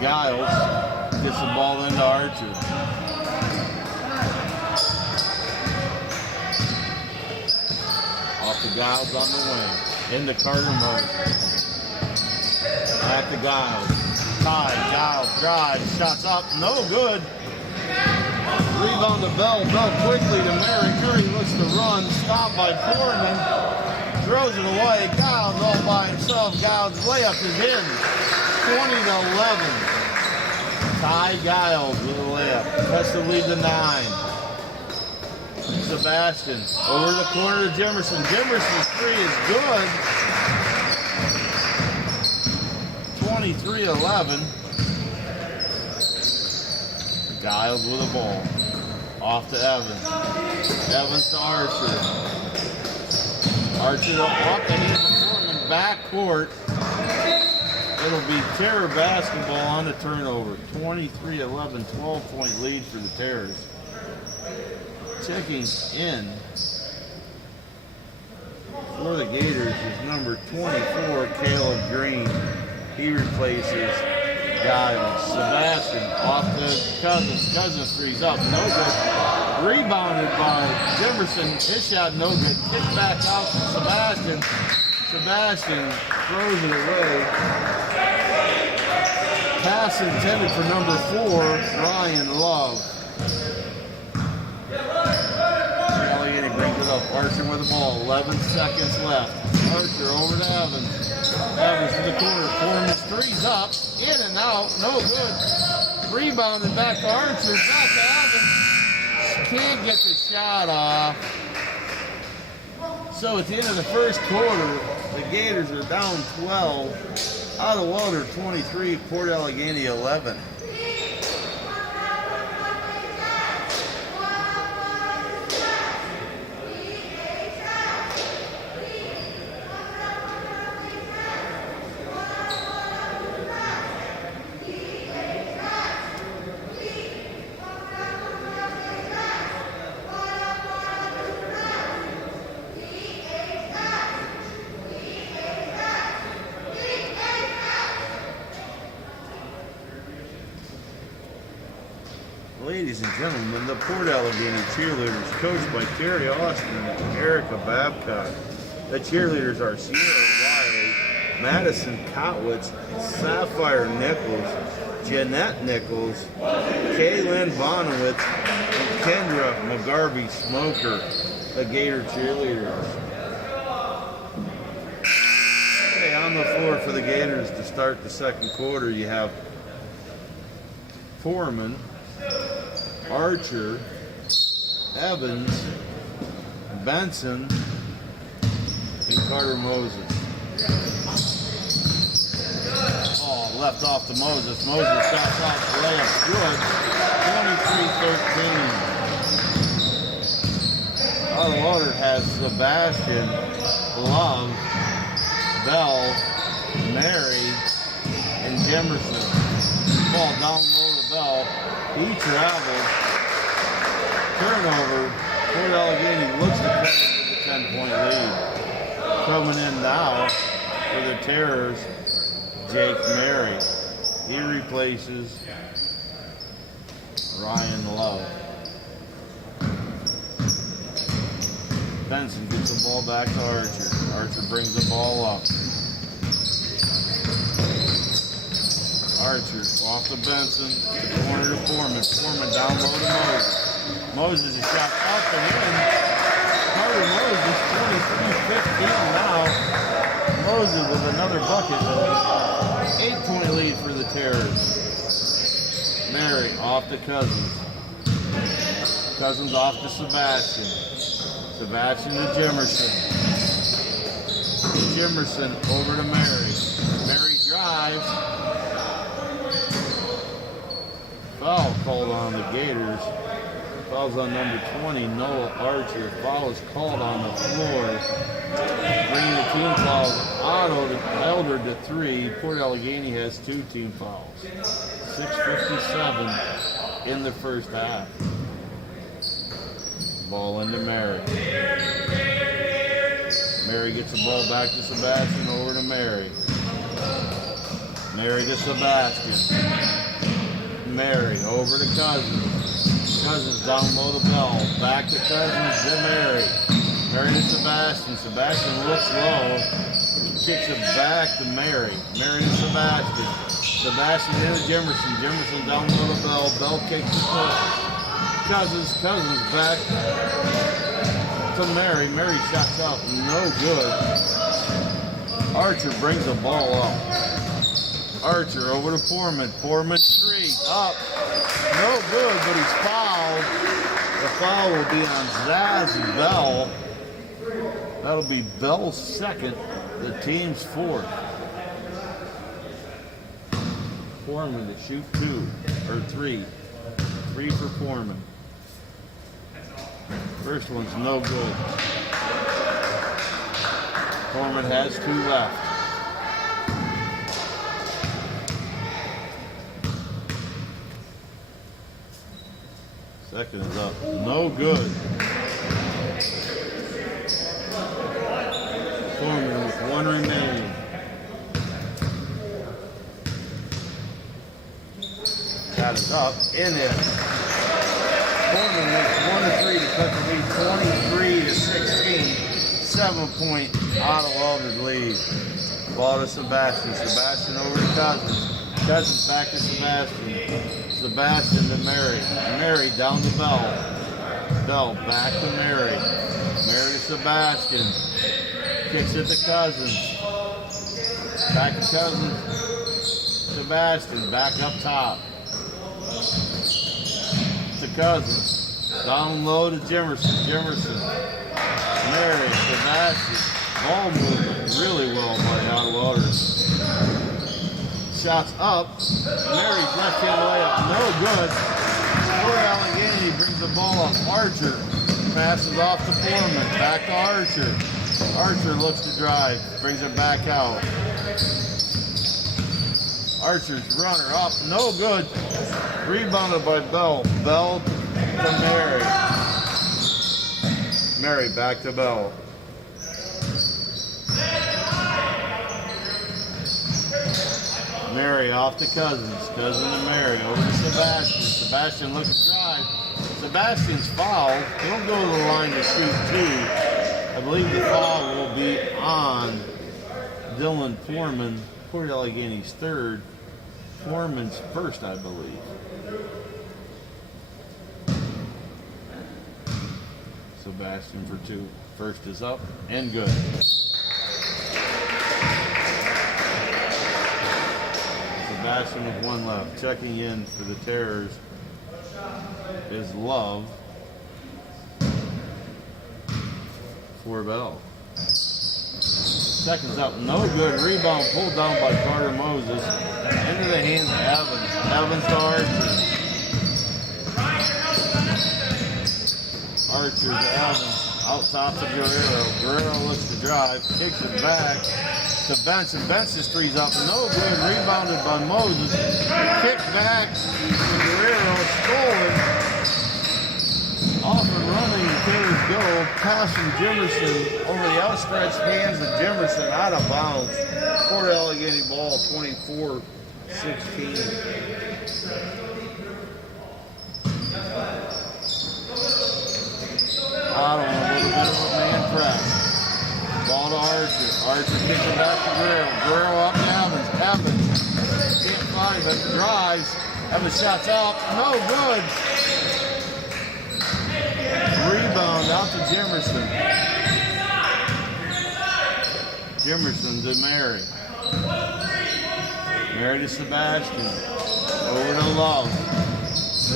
Giles gets the ball into Archer. Off to Giles on the wing. Into Carter Moses. Back to Giles. Ty, Giles drives. Shots up. No good. Rebound to Bell. Bell quickly to Mary. Mary looks to run. Stopped by Foreman. Throws it away. Giles all by himself. Giles' layup is in. 20-11. Ty Giles with a layup. Cuts the lead to 9. Sebastian over the corner to Jimerson. Jimerson's three is good. 23-11. Giles with a ball. Off to Evans. Evans to Archer. Archer off the hand of Foreman. Back court. It'll be Terror basketball on the turnover. 23-11, 12-point lead for the Terrors. Checking in for the Gators is number 24, Caleb Green. He replaces Giles. Sebastian off to Cousins. Cousins three's up, no good. Rebounded by Jimerson. His shot no good. Kick back out to Sebastian. Sebastian throws it away. Pass intended for number 4, Ryan Love. Allegany brings it up. Archer with the ball. 11 seconds left. Archer over to Evans. Evans to the corner. Foreman's three's up. In and out. No good. Rebounded back to Archer. Back to Evans. Can't get the shot off. So at the end of the first quarter, the Gators are down 12. Out of Walter 23, Port Allegany 11. Ladies and gentlemen, the Port Allegany cheerleaders, coached by Terry Austin and Erica Babcock. The cheerleaders are Sierra Wiley, Madison Kotwitz, Sapphire Nichols, Jeanette Nichols, Kaylin Bonowitz, and Kendra McGarvey Smoker, the Gator cheerleaders. Okay, on the floor for the Gators to start the second quarter, you have Foreman, Archer, Evans, Benson, and Carter Moses. Oh, left off to Moses. Moses shots off the layup. Good. 23-13. Our water has Sebastian, Love, Bell, Mary, and Jimerson. Ball down low to Bell. He travels. Turnover. Port Allegany looks to cut into the 10-point lead. Coming in now for the Terrors, Jake Mary. He replaces Ryan Love. Benson gets the ball back to Archer. Archer brings the ball up. Archer off to Benson, corner to Foreman. Foreman down low to Moses. Moses is shot up and in. Carter Moses, 23-15 now. Moses with another bucket. 8-point lead for the Terrors. Mary off to Cousins. Cousins off to Sebastian. Sebastian to Jimerson. Jimerson over to Mary. Mary drives. Foul called on the Gators. Foul's on number 20, Noah Archer. Foul is called on the floor. Bringing the team fouls out of Eldred to 3. Port Allegany has 2 team fouls. 6:57 in the first half. Ball into Mary. Mary gets the ball back to Sebastian, over to Mary. Mary to Sebastian. Mary over to Cousins. Cousins down low to Bell. Back to Cousins to Mary. Mary to Sebastian. Sebastian looks low. Kicks it back to Mary. Mary to Sebastian. Sebastian into Jimerson. Jimerson down low to Bell. Bell kicks it to Cousins. Cousins back to Mary. Mary shots up. No good. Archer brings the ball up. Archer over to Foreman. Foreman 3 up. No good, but he's fouled. The foul will be on Zaz Bell. That'll be Bell's second, the team's fourth. Foreman to shoot 2 or 3. 3 for Foreman. First one's no good. Foreman has 2 left. Second is up. No good. Foreman with 1 remaining. That is up and in. Foreman makes 1 of 3 to cut the lead 23-16. 7-point Otto Eldred lead. Ball to Sebastian. Sebastian over to Cousins. Cousins back to Sebastian. Sebastian to Mary. Mary down to Bell. Bell back to Mary. Mary to Sebastian. Kicks it to Cousins. Back to Cousins. Sebastian back up top. To Cousins. Down low to Jimerson. Jimerson. Mary. Sebastian. Ball movement really well by Otto Eldred. Shots up. Mary's left-hand layup. No good. For Allegany brings the ball up. Archer passes off to Foreman. Back to Archer. Archer looks to drive. Brings it back out. Archer's runner up. No good. Rebounded by Bell. Bell to Mary. Mary back to Bell. Mary off to Cousins. Cousins to Mary. Over to Sebastian. Sebastian looks to drive. Sebastian's fouled. He'll go to the line to shoot 2. I believe the foul will be on Dylan Foreman. Port Allegany's third. Foreman's first, I believe. Sebastian for 2. First is up and good. Sebastian with 1 left. Checking in for the Terrors is Love for Bell. Seconds up, no good. Rebound pulled down by Carter Moses. Into the hands of Evans. Evans to Archer. Archer to Evans. Out top to Guerrero. Guerrero looks to drive. Kicks it back to Benson. Benson's three's up. No good. Rebounded by Moses. Kick back to Guerrero. Stolen. Off and running. Terrors go. Pass from Jimerson over the outstretched hands of Jimerson. Out of bounds. Port Allegany ball 24-16. Otto a little bit of a man press. Ball to Archer. Archer kicks it back to Guerrero. Guerrero up to Evans. Evans can't find it. Drives. Evans shots out. No good. Rebound out to Jimerson. Jimerson to Mary. Mary to Sebastian. Over to Love.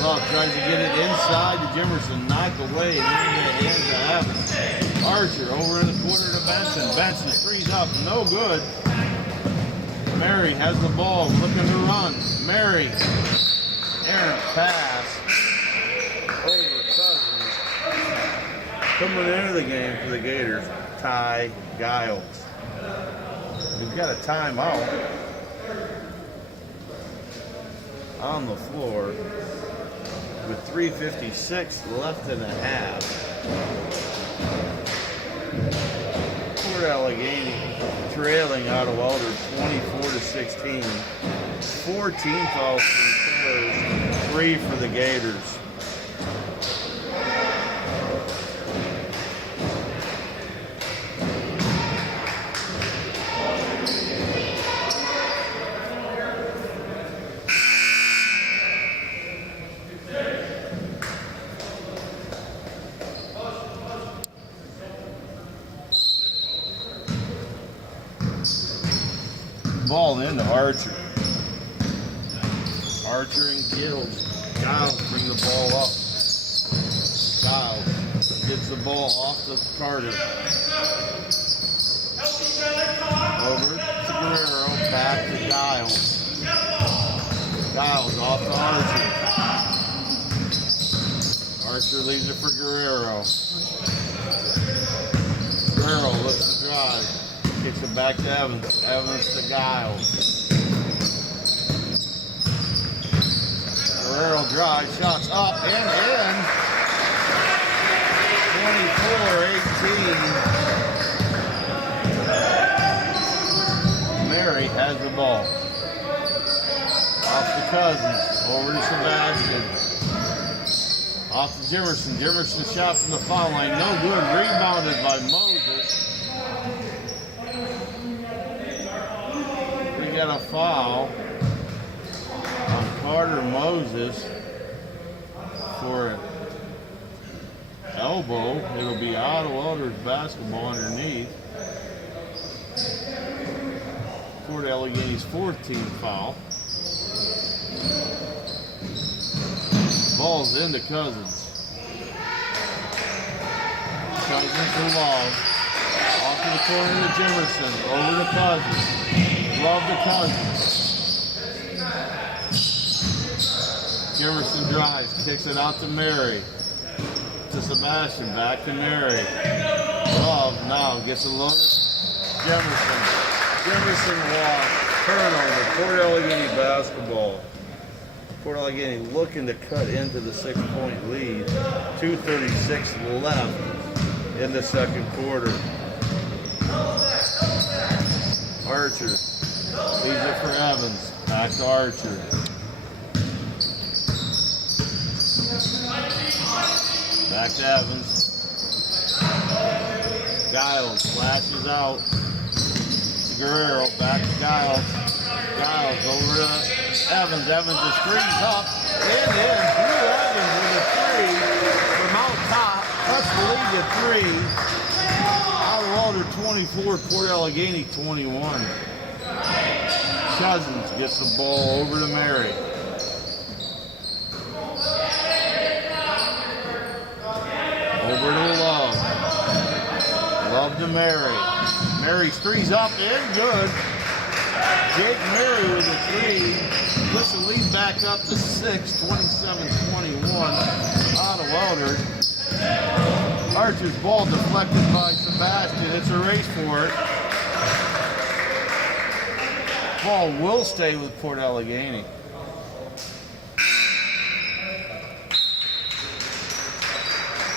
Love tries to get it inside to Jimerson. Knocked away and into the hands of Evans. Archer over in the corner to Benson. Benson three's up. No good. Mary has the ball. Looking to run. Mary. Errant pass. Over Cousins. Coming into the game for the Gators, Ty Giles. We've got a timeout on the floor with 3:56 left in the half. Port Allegany trailing out of Eldred 24-16. 14 fouls for the Terrors, 3 for the Gators. Ball into Archer. Archer and Giles. Giles bring the ball up. brings the ball off to Carter. Over to Guerrero, back to Giles. Giles off to Archer. Archer leaves it for Guerrero. Guerrero looks to drive. Kicks it back to Evans. Evans to Giles. Guerrero drives, shots up and in. 24-18. Mary has the ball. Off to Cousins. Over to Sebastian. Off to Jimerson. Jimerson shot from the foul line. No good. Rebounded by Moses. We got a foul on Carter Moses for an elbow. It'll be Eldred's basketball underneath. Port Allegany's 14th foul. Ball's into Cousins. Cousins to Love. Off to the corner to Jimerson. Over to Cousins. Love to Cousins. Jimerson drives. Kicks it out to Mary. To Sebastian. Back to Mary. Love now gets a look. Jimerson. Jimerson walk. Turnover. Port Allegany basketball. Port Allegany looking to cut into the 6-point lead. 2:36 left in the second quarter. Archer leaves it for Evans. Back to Archer. Back to Evans. Giles flashes out. Guerrero. Back to Giles. Giles over to Evans. Evans is threes up. And in. Drew Evans with a three from out top. Let's lead to three. Eldred 24, Port Allegany 21. Cousins gets the ball over to Mary. Over to Love. Love to Mary. Mary's three's up and good. Jake Mary with a three. Puts the lead back up to 6, 27-21. Out of Eldred. Archer's ball deflected by Sebastian. It's a race for it. Ball will stay with Port Allegany.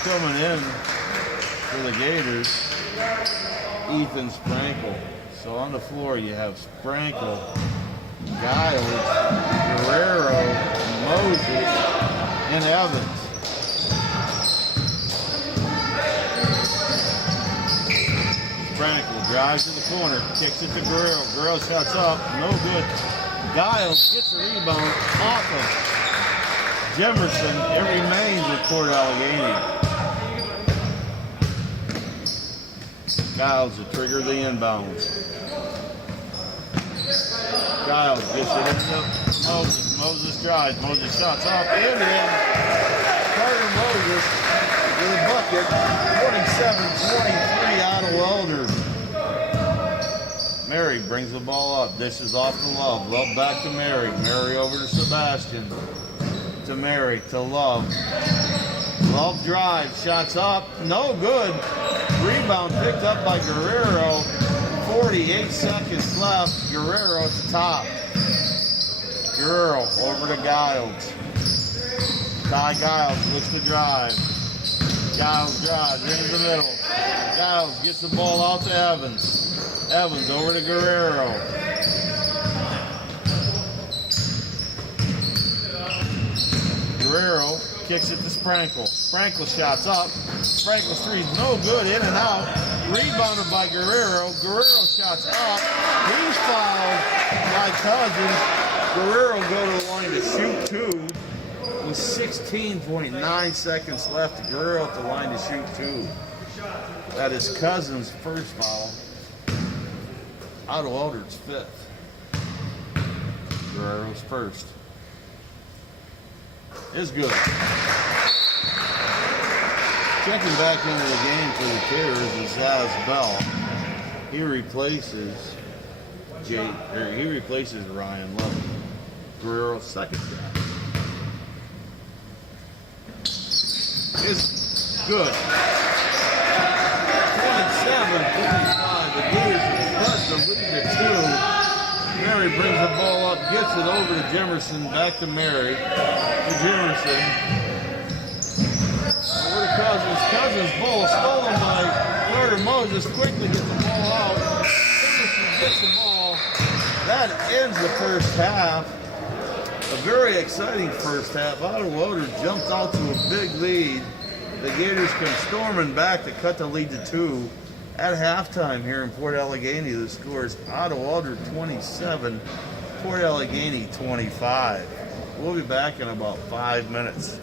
Coming in for the Gators, Ethan Sprankle. So on the floor you have Sprankle, Giles, Guerrero, Moses, and Evans. Sprankle drives to the corner, kicks it to Guerrero. Guerrero shots up, no good. Giles gets the rebound off of Jimerson. It remains with Port Allegany. Giles to trigger the inbounds. Giles gets it into Moses. Moses drives. Moses shots up and in. Carter Moses with a bucket. 27-23 out of Eldred. Mary brings the ball up. Dishes off to Love. Love back to Mary. Mary over to Sebastian. To Mary. To Love. Love drives. Shots up. No good. Rebound picked up by Guerrero. 48 seconds left. Guerrero at the top. Guerrero over to Giles. Ty Giles looks to drive. Giles drives into the middle. Giles gets the ball out to Evans. Evans over to Guerrero. Guerrero kicks it to Sprankle. Sprankle shots up. Sprankle's three is no good, in and out. Rebounded by Guerrero. Guerrero shots up. He's fouled by Cousins. Guerrero go to the line to shoot two. With 16.9 seconds left, Guerrero at the line to shoot two. That is Cousins' first foul. Out of Eldred's fifth. Guerrero's first. Is good. Checking back into the game for the Terrors is Zaz Bell. He replaces Ryan Levin. Guerrero's second shot is good. 27-25. The Gators have cut the lead to 2. Mary brings the ball up, gets it over to Jimerson, back to Mary. To Jimerson. Over to Cousins. Cousins' ball stolen by Carter Moses. Quickly gets the ball out. Jimerson gets the ball. That ends the first half. A very exciting first half. Ottawa Elder jumped out to a big lead. The Gators come storming back to cut the lead to 2. At halftime here in Port Allegany, the score is Ottawa Elder 27, Port Allegany 25. We'll be back in about 5 minutes.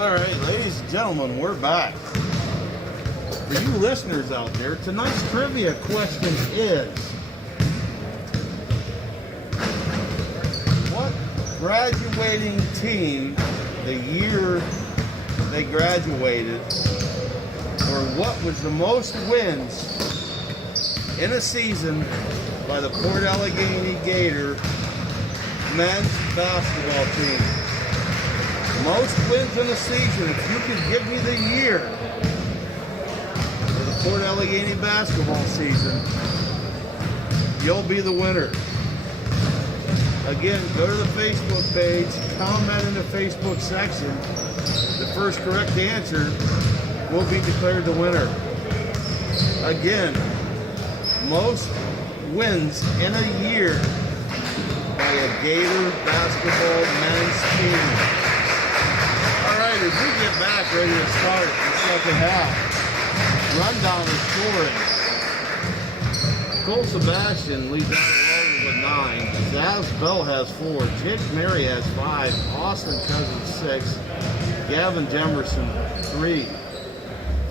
All right, ladies and gentlemen, we're back. For you listeners out there, tonight's trivia question is, what graduating team, the year they graduated, or what was the most wins in a season by the Port Allegany Gator men's basketball team? Most wins in a season. If you could give me the year for the Port Allegany basketball season, you'll be the winner. Again, go to the Facebook page, comment in the Facebook section. The first correct answer will be declared the winner. Again, most wins in a year by a Gator basketball men's team. All right, as we get back ready to start the second half, rundown of scoring. Cole Sebastian leads out with 9. Zaz Bell has 4. Jake Mary has 5. Austin Cousins 6. Gavin Jemerson 3.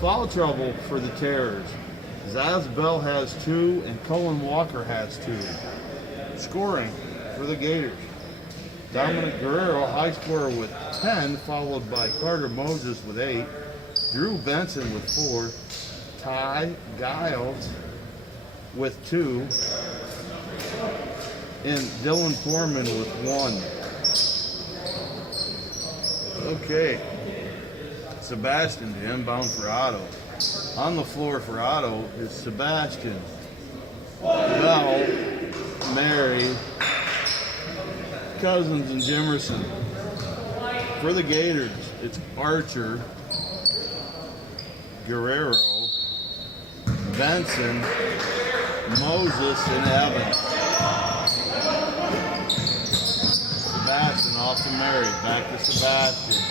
Foul trouble for the Terrors. Zaz Bell has 2 and Cullen Walker has 2. Scoring for the Gators. Dominic Guerrero, high scorer with 10, followed by Carter Moses with 8. Drew Benson with 4. Ty Giles with 2. And Dylan Foreman with 1. Okay. Sebastian to inbound for Otto. On the floor for Otto is Sebastian, Bell, Mary, Cousins, and Jemerson. For the Gators, it's Archer, Guerrero, Benson, Moses, and Evans. Sebastian off to Mary, back to Sebastian.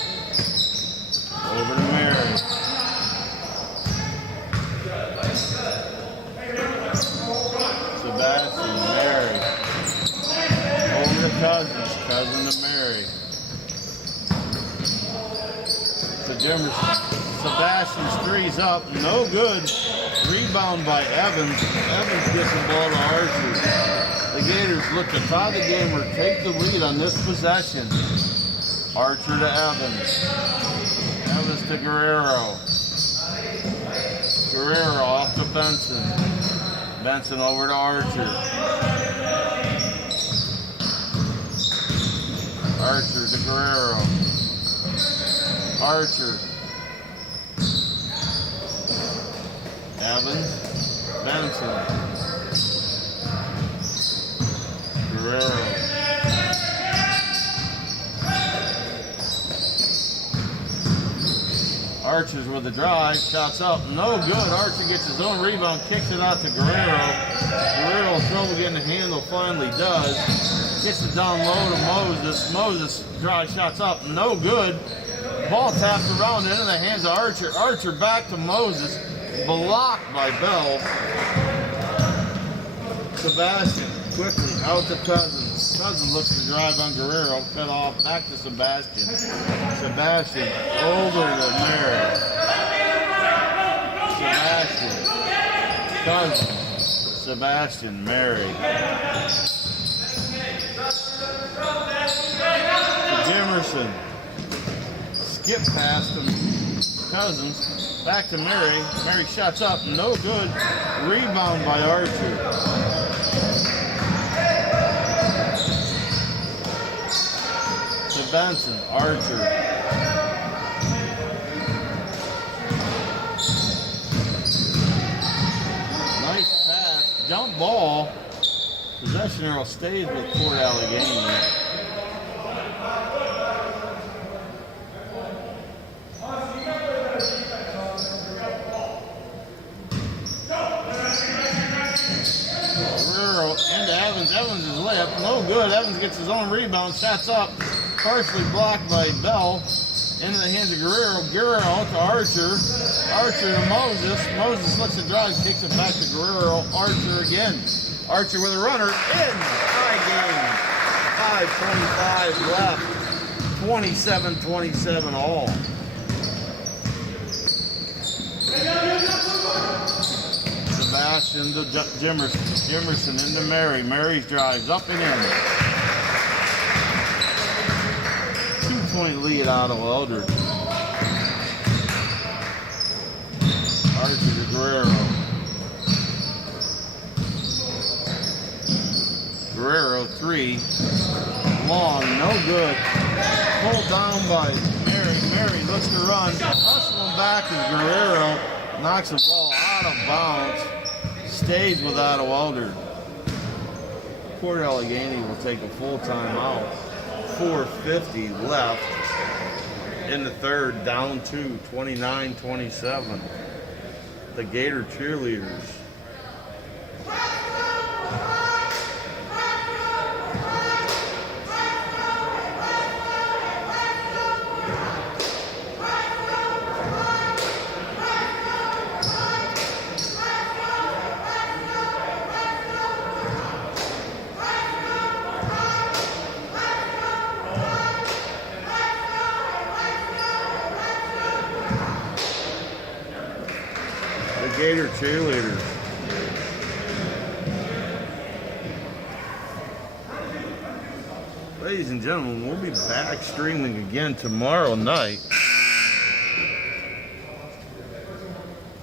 Over to Mary. Sebastian, Mary. Over to Cousins, Cousin to Mary. To Jemerson. Sebastian's three's up, no good. Rebound by Evans. Evans gets the ball to Archer. The Gators look to tie the game or take the lead on this possession. Archer to Evans. Evans to Guerrero. Guerrero off to Benson. Benson over to Archer. Archer to Guerrero. Archer. Evans. Benson. Guerrero. Archer's with the drive, shots up, no good. Archer gets his own rebound, kicks it out to Guerrero. Guerrero in trouble getting the handle, finally does. Gets it down low to Moses. Moses drive, shots up, no good. Ball tapped around into the hands of Archer. Archer back to Moses, blocked by Bell. Sebastian quickly out to Cousins. Cousins looks to drive on Guerrero, cut off, back to Sebastian. Sebastian over to Mary. Sebastian. Cousins. Sebastian, Mary. Jemerson. Skip past him. Cousins. Back to Mary. Mary shots up, no good. Rebound by Archer. Benson, Archer. Nice pass, jump ball. Possession arrow stays with Port Allegany. Guerrero into Evans. Evans is layup, no good. Evans gets his own rebound, shots up. Partially blocked by Bell. Into the hands of Guerrero. Guerrero to Archer. Archer to Moses. Moses looks to drive, kicks it back to Guerrero. Archer again. Archer with a runner in. Tie game. 5:25 left. 27-27 all. Sebastian to Jimerson. Jimerson into Mary. Mary's drives up and in. 2-point lead out of Eldred. Archer to Guerrero. Guerrero, 3. Long, no good. Pulled down by Mary. Mary looks to run. Hustling back as Guerrero knocks the ball out of bounds. Stays without a Eldred. Port Allegany will take a full timeout. 4:50 left in the third, down 2, 29-27. The Gator cheerleaders. Gator cheerleaders. Ladies and gentlemen, we'll be back streaming again tomorrow night.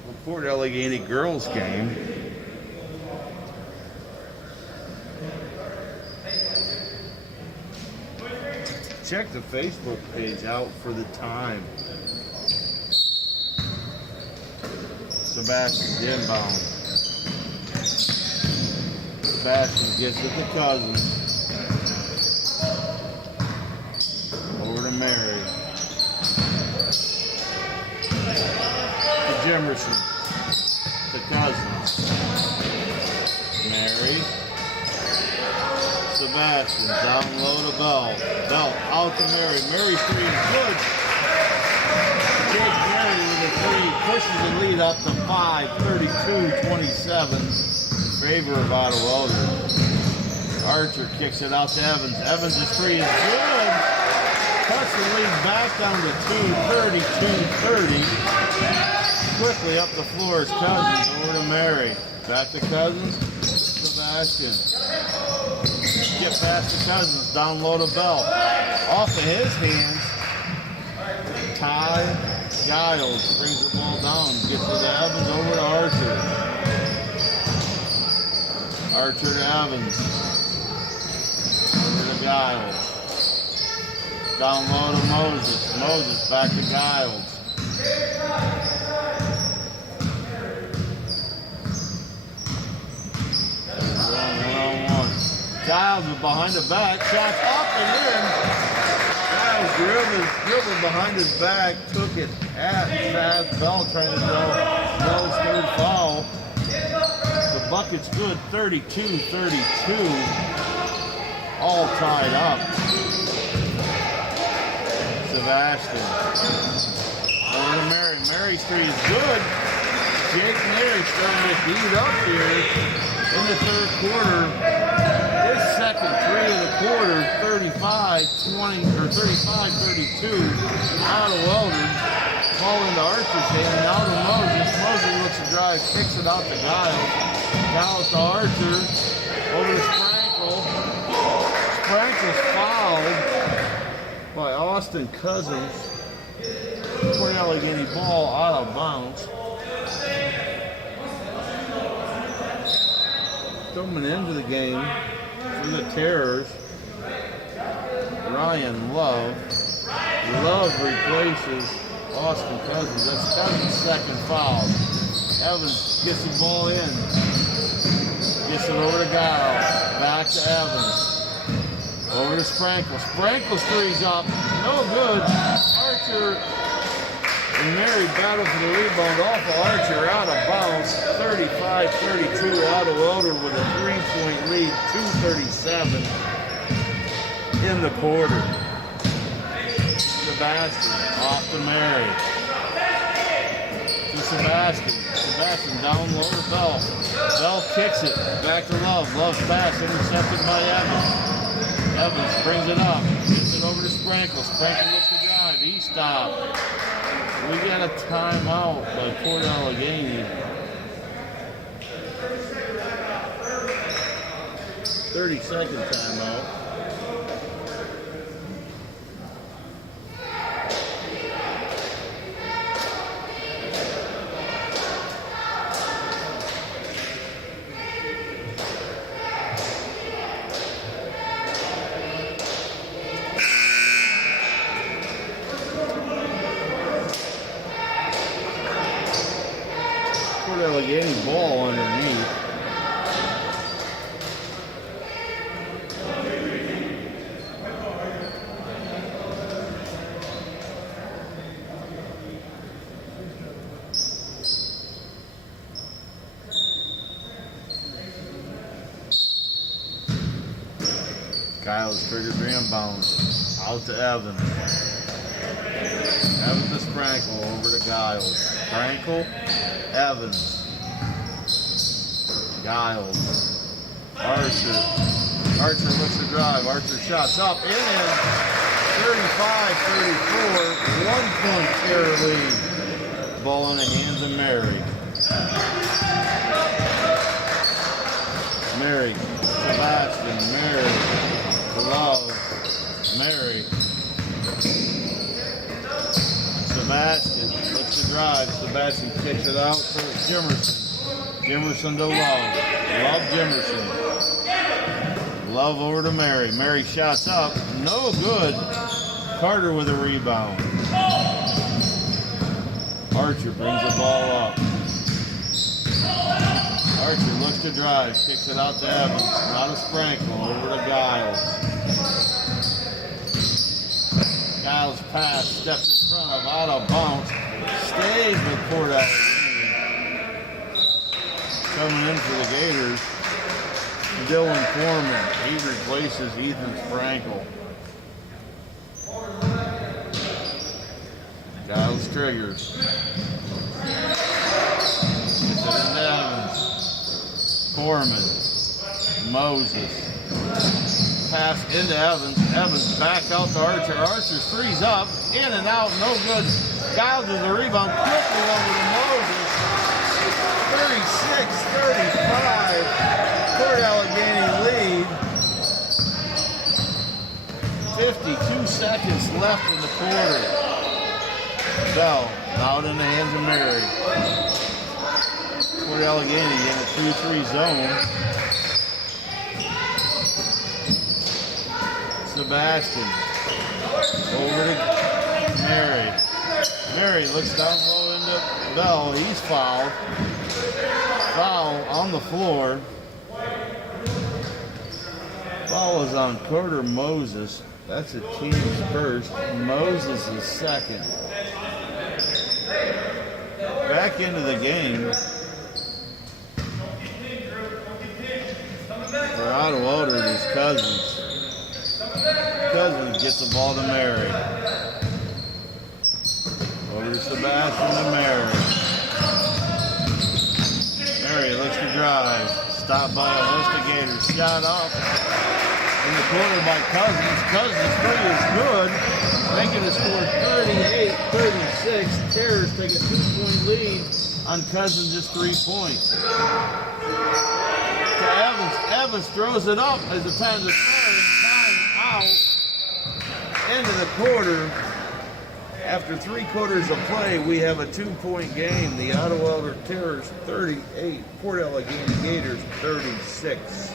The Port Allegany girls game. Check the Facebook page out for the time. Sebastian's inbound. Sebastian gets it to Cousins. Over to Mary. To Jimerson. To Cousins. Mary. Sebastian down low to Bell. Bell out to Mary. Mary 3 is good. Jake Mary with a 3 pushes the lead up to 5, 32-27 in favor of Ottawa Eldred. Archer kicks it out to Evans. Evans' 3 is good. Cuts the lead back down to 2, 32-30. Quickly up the floor is Cousins over to Mary. Back to Cousins. Sebastian. Get past to Cousins. Down low to Bell. Off of his hands. Ty Giles brings the ball down, gets it to Evans, over to Archer. Archer to Evans. Over to Giles. Down low to Moses. Moses back to Giles. One-on-one. Giles is behind the back, shot up and in. Dribbled behind his back, took it at Chaz Bell, trying to draw Bell's 3rd foul. The bucket's good, 32-32, all tied up. Sebastian, over to Mary. Mary's 3 is good. Jake Mary starting to heat up here in the 3rd quarter. His second 3 of the quarter, 35-32. Out of Eldred. Ball into Archer's hand. Now to Moses. Moses looks to drive, kicks it out to Giles. Giles to Archer. Over to Sprankle. Sprankle's fouled by Austin Cousins. Port Allegany ball out of bounds. Coming into the game for the Terrors, Ryan Love. Love replaces Austin Cousins. That's Cousins' 2nd foul. Evans gets the ball in. Gets it over to Giles. Back to Evans. Over to Sprankle. Sprankle's 3's up. No good. Archer and Mary battle for the rebound off of Archer, out of bounds. 35-32 out of Eldred with a 3-point lead. 2:37 in the quarter. Sebastian off to Mary. To Sebastian. Sebastian down low to Bell. Bell kicks it. Back to Love. Love's pass intercepted by Evans. Evans brings it up. Gets it over to Sprankle. Sprankle looks to drive. He He stopped. We got a timeout by Port Allegany. 30-second timeout. Port Allegany ball underneath. Kyle's triggered inbound. Out to Evans. Evans to Sprankle. Over to Giles. Sprankle. Evans. Giles. Archer. Archer looks to drive. Archer shots up. In. 35-34. 1 point Terror lead. Ball in the hands of Mary. Mary. Sebastian. Mary. Love. Mary. Sebastian looks to drive. Sebastian kicks it out to Jimerson. Jimerson to Love. Love Jimerson. Love over to Mary. Mary shots up. No good. Carter with a rebound. Archer brings the ball up. Archer looks to drive. Kicks it out to Evans. Not a Sprankle. Over to Giles. Giles pass, stepped in front of, out of bounds, stays with Port Allegany. Coming in for the Gators, Dylan Foreman. He replaces Ethan Sprankle. Giles triggers. Gets it into Evans. Foreman. Moses. Pass into Evans. Evans back out to Archer. Archer threes up. In and out. No good. Giles with the rebound. Quickly over to Moses. 36-35. Port Allegany lead. 52 seconds left in the quarter. Bell out in the hands of Mary. Port Allegany in a 2-3 zone. Sebastian over to Mary. Mary looks down low into Bell. He's fouled. Foul on the floor. Foul is on Carter Moses. That's a team's first. Moses is second. Back into the game. For out of order, these Cousins. Cousins gets the ball to Mary. Over to Sebastian to Mary. Mary looks to drive. Stopped by a host of Gators. Shot off in the corner by Cousins. Cousins' three is good. Making the score 38-36. Terrors take a 2-point lead on Cousins' 3 points. To Evans. Evans throws it up as the time to start. Time out. End of the quarter. After 3 quarters of play, we have a 2-point game. The Ottawa Elder Terrors 38, Port Allegany Gators 36.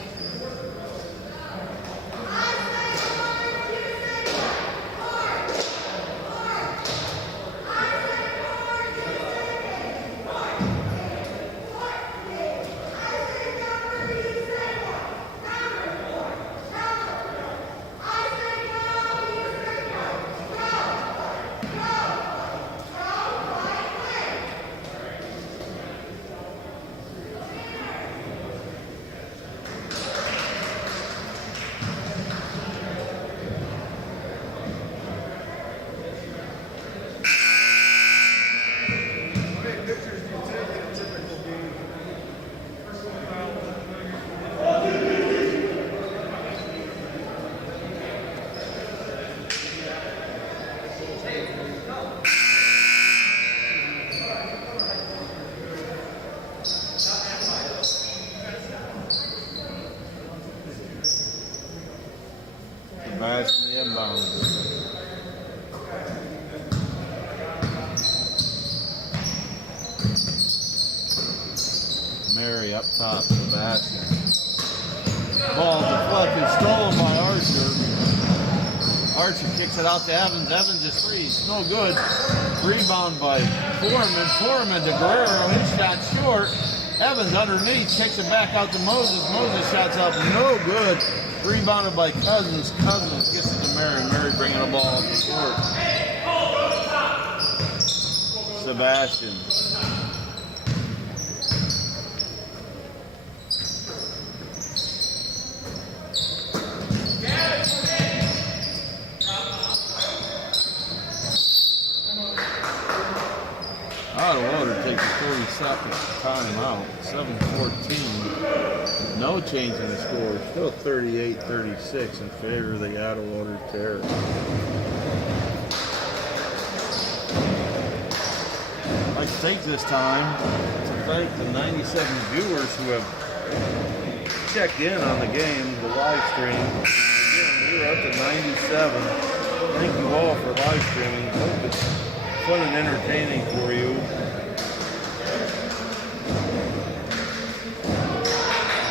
Sebastian the inbound. Mary up top, Sebastian. Ball deflected, stolen by Archer. Archer kicks it out to Evans. Evans is free. No good. Rebound by Foreman. Foreman to Guerrero. His shot short. Evans underneath. Kicks it back out to Moses. Moses shots up. No good. Rebounded by Cousins. Cousins gets it to Mary. Mary bringing the ball up the court. Sebastian. Allegany takes a 30-second timeout. 7:14. No change in the score. Still 38-36 in favor of the Allegany Terrors. I'd like to take this time to thank the 97 viewers who have checked in on the game, the live stream. Again, we're up to 97. Thank you all for live streaming. Hope it's fun and entertaining for you.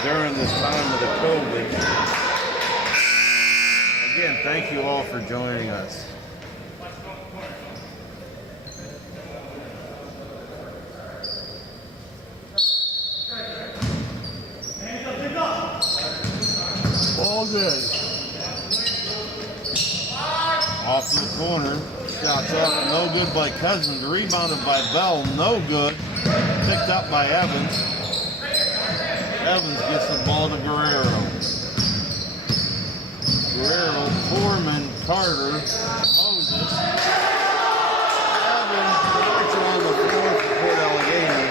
During this time of the COVID. Again, thank you all for joining us. All good. Off to the corner. Shots up, no good by Cousins. Rebounded by Bell, no good. Picked up by Evans. Evans gets the ball to Guerrero. Guerrero, Foreman, Carter, Moses. Evans, Archer on the floor for Port Allegany.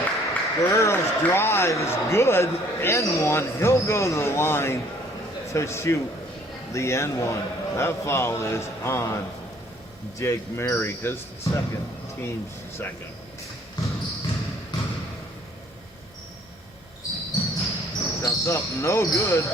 Guerrero's drive is good. N1. He'll go to the line to shoot the N1. That foul is on Jake Mary, his second, team's second. Shots up, no good.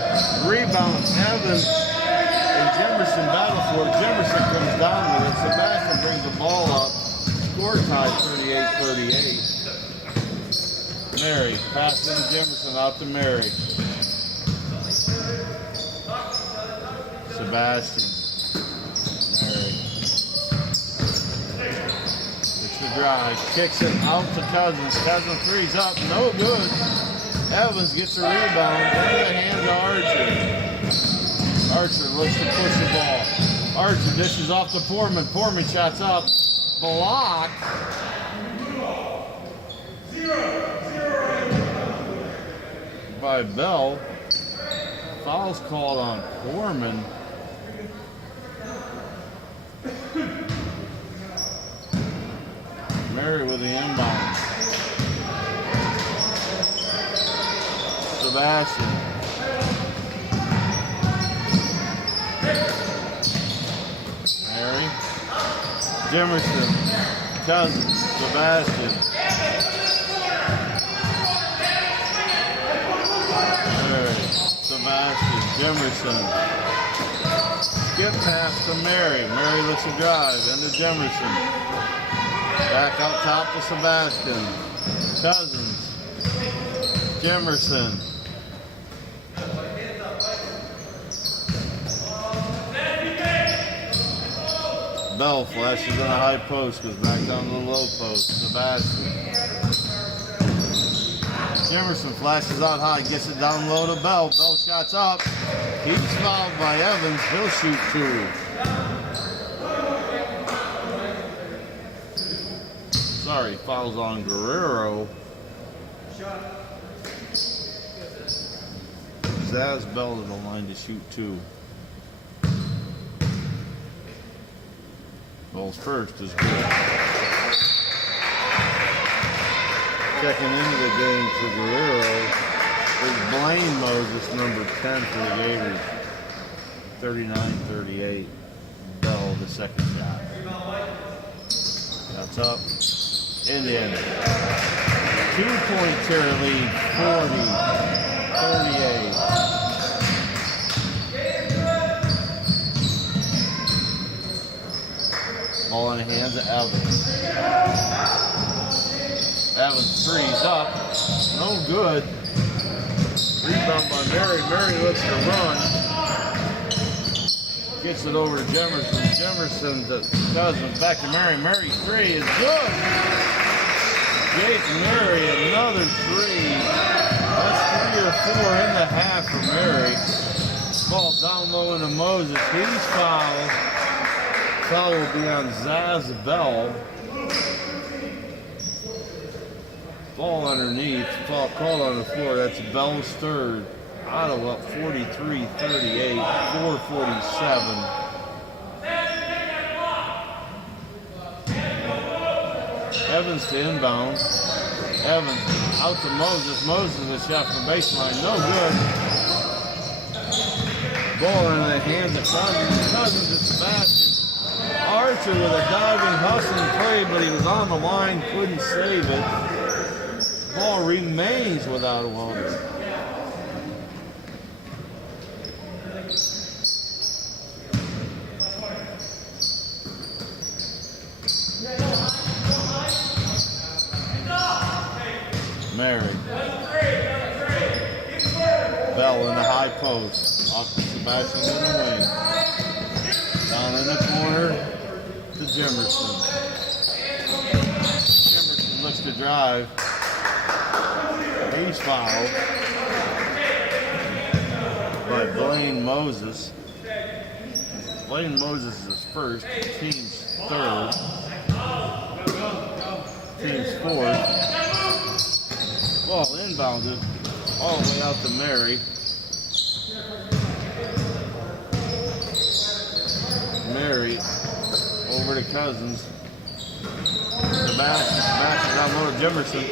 Rebound, Evans and Jimerson battle for it. Jimerson comes down with it. Sebastian brings the ball up. Score tie 38-38. Mary, passing Jimerson out to Mary. Sebastian. Mary. It's the drive. Kicks it out to Cousins. Cousins threes up. No good. Evans gets a rebound. Into the hands of Archer. Archer looks to push the ball. Archer dishes off to Foreman. Foreman shots up. Blocked. By Bell. Foul's called on Foreman. Mary with the inbound. Sebastian. Mary. Jimerson. Cousins. Sebastian. Mary. Sebastian. Jimerson. Skip pass to Mary. Mary looks to drive. Into Jimerson. Back out top to Sebastian. Cousins. Jimerson. Bell flashes in a high post, goes back down to the low post. Sebastian. Jimerson flashes out high, gets it down low to Bell. Bell shots up. He's fouled by Evans. He'll shoot two. Sorry, fouls on Guerrero. Zaz Bell to the line to shoot two. Bell's first is good. Checking into the game for Guerrero is Blaine Moses, number 10 for the Gators. 39-38. Bell, the second shot. That's up. Indian. 2-point Terror lead, 40-38. hands of Evans. Evans threes up. No good. Rebound by Mary. Mary looks to run. Gets it over to Jemerson. Jemerson to Cousins. Back to Mary. Mary three is good. Jake Mary, another three. That's 3 or 4 in the half for Mary. Ball down low into Moses. He's fouled. Foul will be on Zaz Bell. Ball underneath. Foul called on the floor. That's Bell's third. Ottawa up 43-38. 4:47. Evans to inbound. Evans out to Moses. Moses a shot from baseline. No good. Ball in the hands of Cousins. Cousins to Sebastian. Archer with a diving, hustling play, but he was on the line, couldn't save it. Ball remains without a one. Mary. Bell in the high post. Off to Sebastian in the wing. Down in the corner to Jemerson. Jemerson looks to drive. He's fouled by Blaine Moses. Blaine Moses is first. Team's third. Team's fourth. Ball inbounded all the way out to Mary. Mary over to Cousins. Sebastian down low to Jemerson.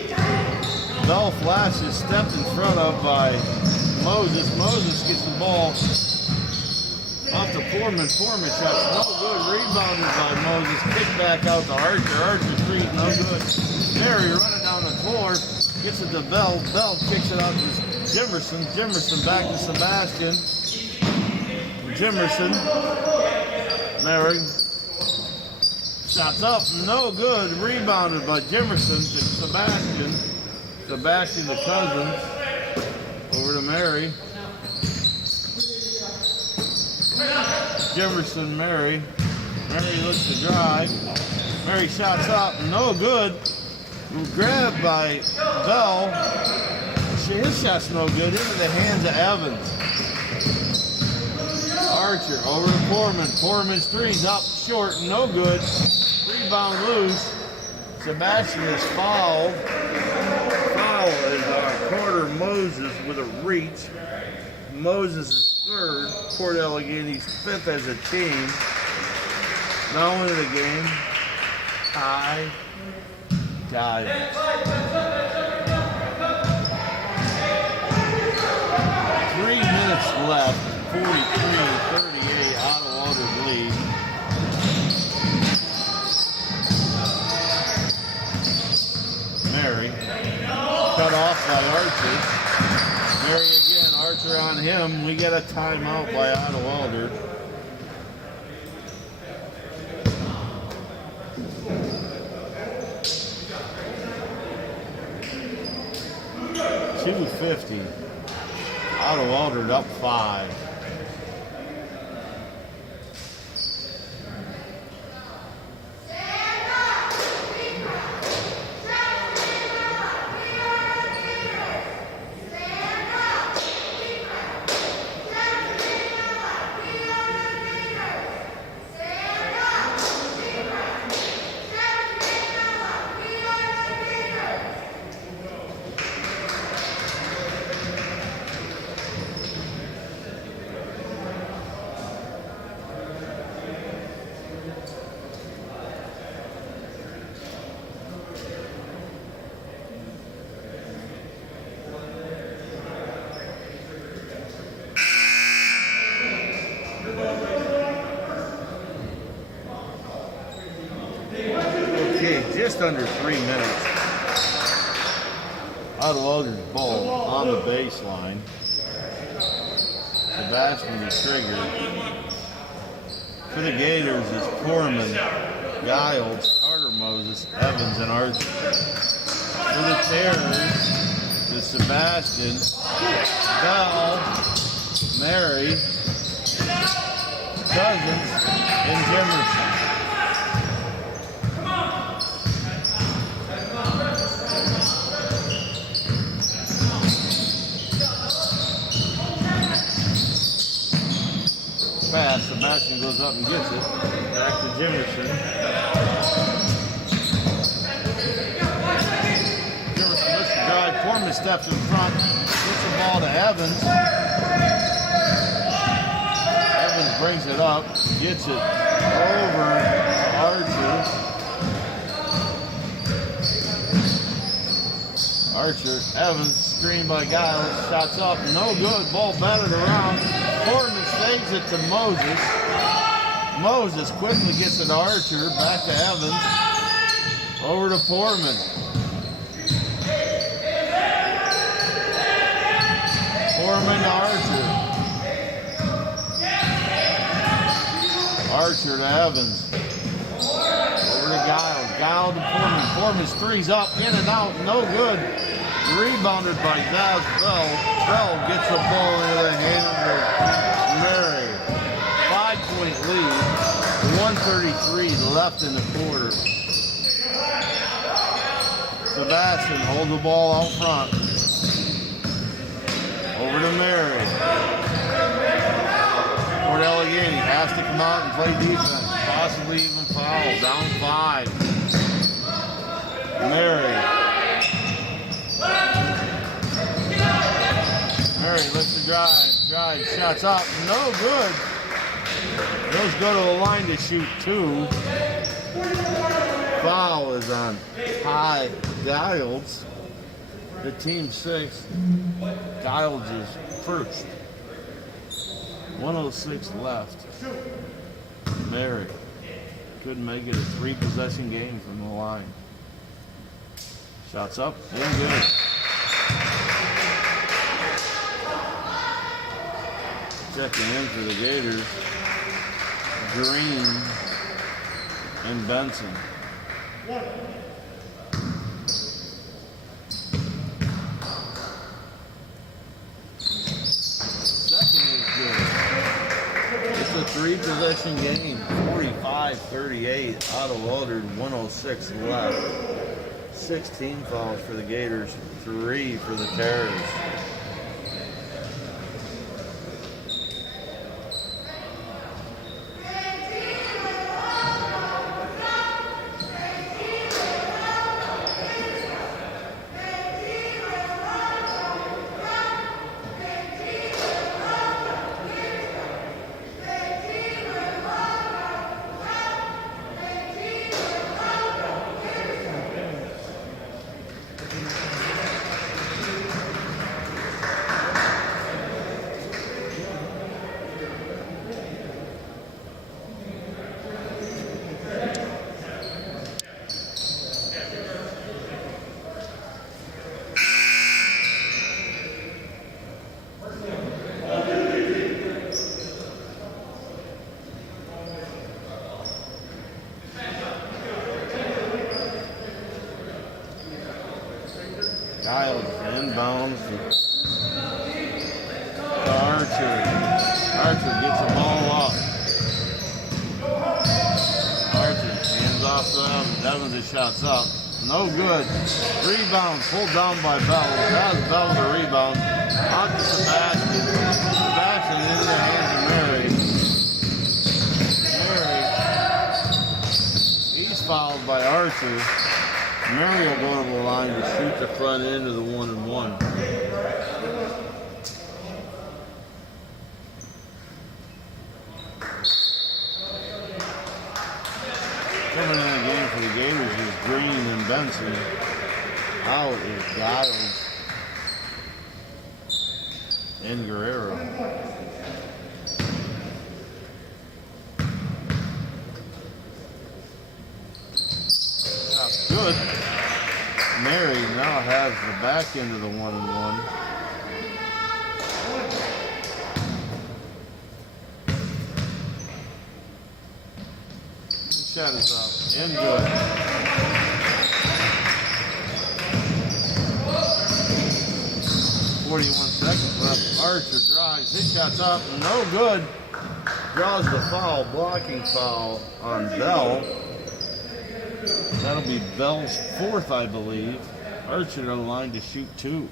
Bell flashes, stepped in front of by Moses. Moses gets the ball off to Foreman. Foreman shots no good. Rebounded by Moses. Kick back out to Archer. Archer three, no good. Mary running down the floor. Gets it to Bell. Bell kicks it out to Jemerson. Jemerson back to Sebastian. Jemerson. Mary. Shots up. No good. Rebounded by Jemerson to Sebastian. Sebastian to Cousins. Over to Mary. Jemerson, Mary. Mary looks to drive. Mary shots up. No good. Grabbed by Bell. His shot's no good. Into the hands of Evans. Archer over to Foreman. Foreman's three's up short. No good. Rebound loose. Sebastian is fouled. Foul is Carter Moses with a reach. Moses is third. Port Allegany's fifth as a team. Now into the game. Tie. 3 minutes left. 43-38. Ottawa lead. Mary. Cut off by Archer. Mary again. Archer on him. We get a timeout by Ottawa. 2:50. Ottawa up 5. Just under 3 minutes. Ottawa's ball on the baseline. Sebastian the trigger. For the Gators is Foreman. Giles, Carter, Moses, Evans, and Archer. For the Terrors, is Sebastian, Bell, Mary, Cousins, and Jimerson. Pass, Sebastian goes up and gets it. Back to Jimerson. Jimerson lets the drive. Foreman steps in front. Gets the ball to Evans. Evans brings it up. Gets it over to Archer. Archer, Evans, screen by Giles. Shots up. No good. Ball batted around. Foreman saves it to Moses. Moses quickly gets it to Archer. Back to Evans. Over to Foreman. Foreman to Archer. Archer to Evans. Over to Giles. Giles to Foreman. Foreman's three's up. In and out. No good. Rebounded by Daz Bell. Bell gets the ball into the hands of Mary. 5-point lead. 1:33 left in the quarter. Sebastian holds the ball out front. Over to Mary. Toward Allegany. Has to come out and play defense. Possibly even foul. Down 5. Mary. Mary lets the drive. Shots up. No good. Those go to the line to shoot 2. Foul is on Ty Giles. The team 6. Giles is first. 1:06 left. Mary couldn't make it a 3-possession game from the line. Shots up. In good. Checking in for the Gators, Green and Benson. Second is good. It's a 3-possession game, 45-38. Otto Eldred, 1:06 left. 16 fouls for the Gators, 3 for the Terrors. Giles inbounds to Archer. Archer gets the ball up. Archer hands off to Evans. Evans his shots up. No good. Rebound pulled down by Bell. That's Bell with the rebound. On to Sebastian. Sebastian into the hands of Mary. He's fouled by Archer. Mary will go to the line to shoot the front end of the 1-and-1. Coming in the game for the Gators is Green and Benson. Out is Giles and Guerrero. That's good. Mary now has the back end of the 1-and-1. shot is up. In good. 41 seconds left. Archer drives. His shot's up. No good. Draws the foul. Blocking foul on Bell. That'll be Bell's fourth, I believe. Archer on the line to shoot 2.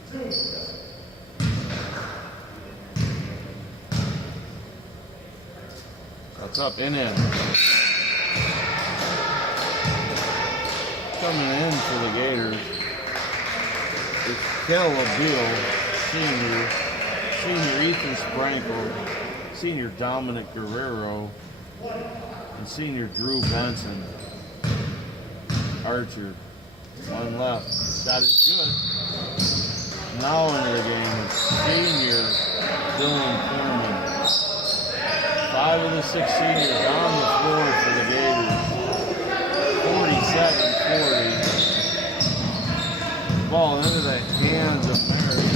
That's up and in. Coming in for the Gators. It's Calabille, senior Ethan Sprankle, senior Dominic Guerrero, and senior Drew Benson. Archer, one left. Shot is good. Now into the game is senior Dylan Foreman. 5 of the 6 seniors on the floor for the Gators. 47-40. Ball into the hands of Mary.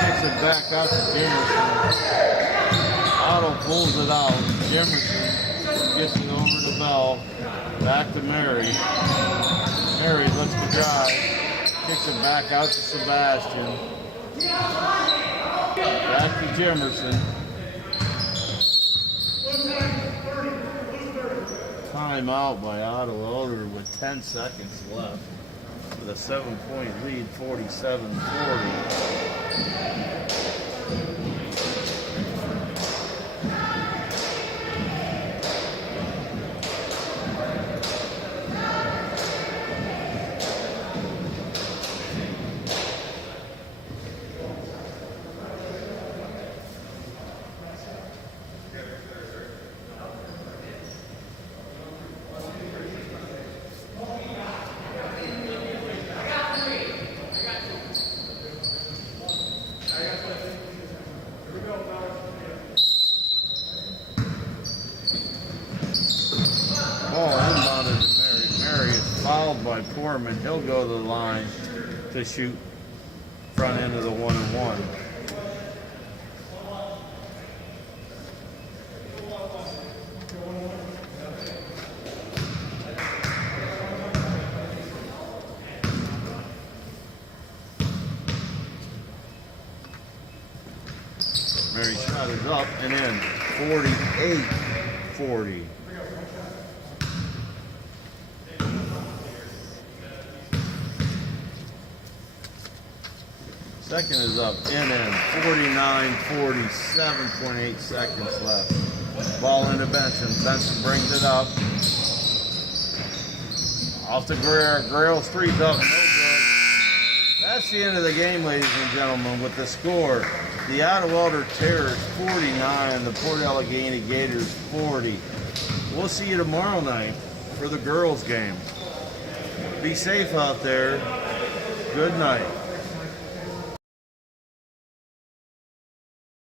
Kicks it back out to Jamerson. Otto pulls it out. Jamerson gets it over to Bell. Back to Mary. Mary lets the drive. Kicks it back out to Sebastian. Back to Jamerson. Timeout by Otto Eldred with 10 seconds left. With a 7-point lead, 47-40. By Poorman, he'll go to the line to shoot front end of the 1-and-1. Mary's shot is up and in. 48-40. Second is up, in. 49-40, 7.8 seconds left. Ball into Benson. Benson brings it up. Off to Guerrero. Guerrero's three's up, no good. That's the end of the game, ladies and gentlemen, with the score. The Otto Eldred Terrors 49, the Port Allegany Gators 40. We'll see you tomorrow night for the girls game. Be safe out there. Good night.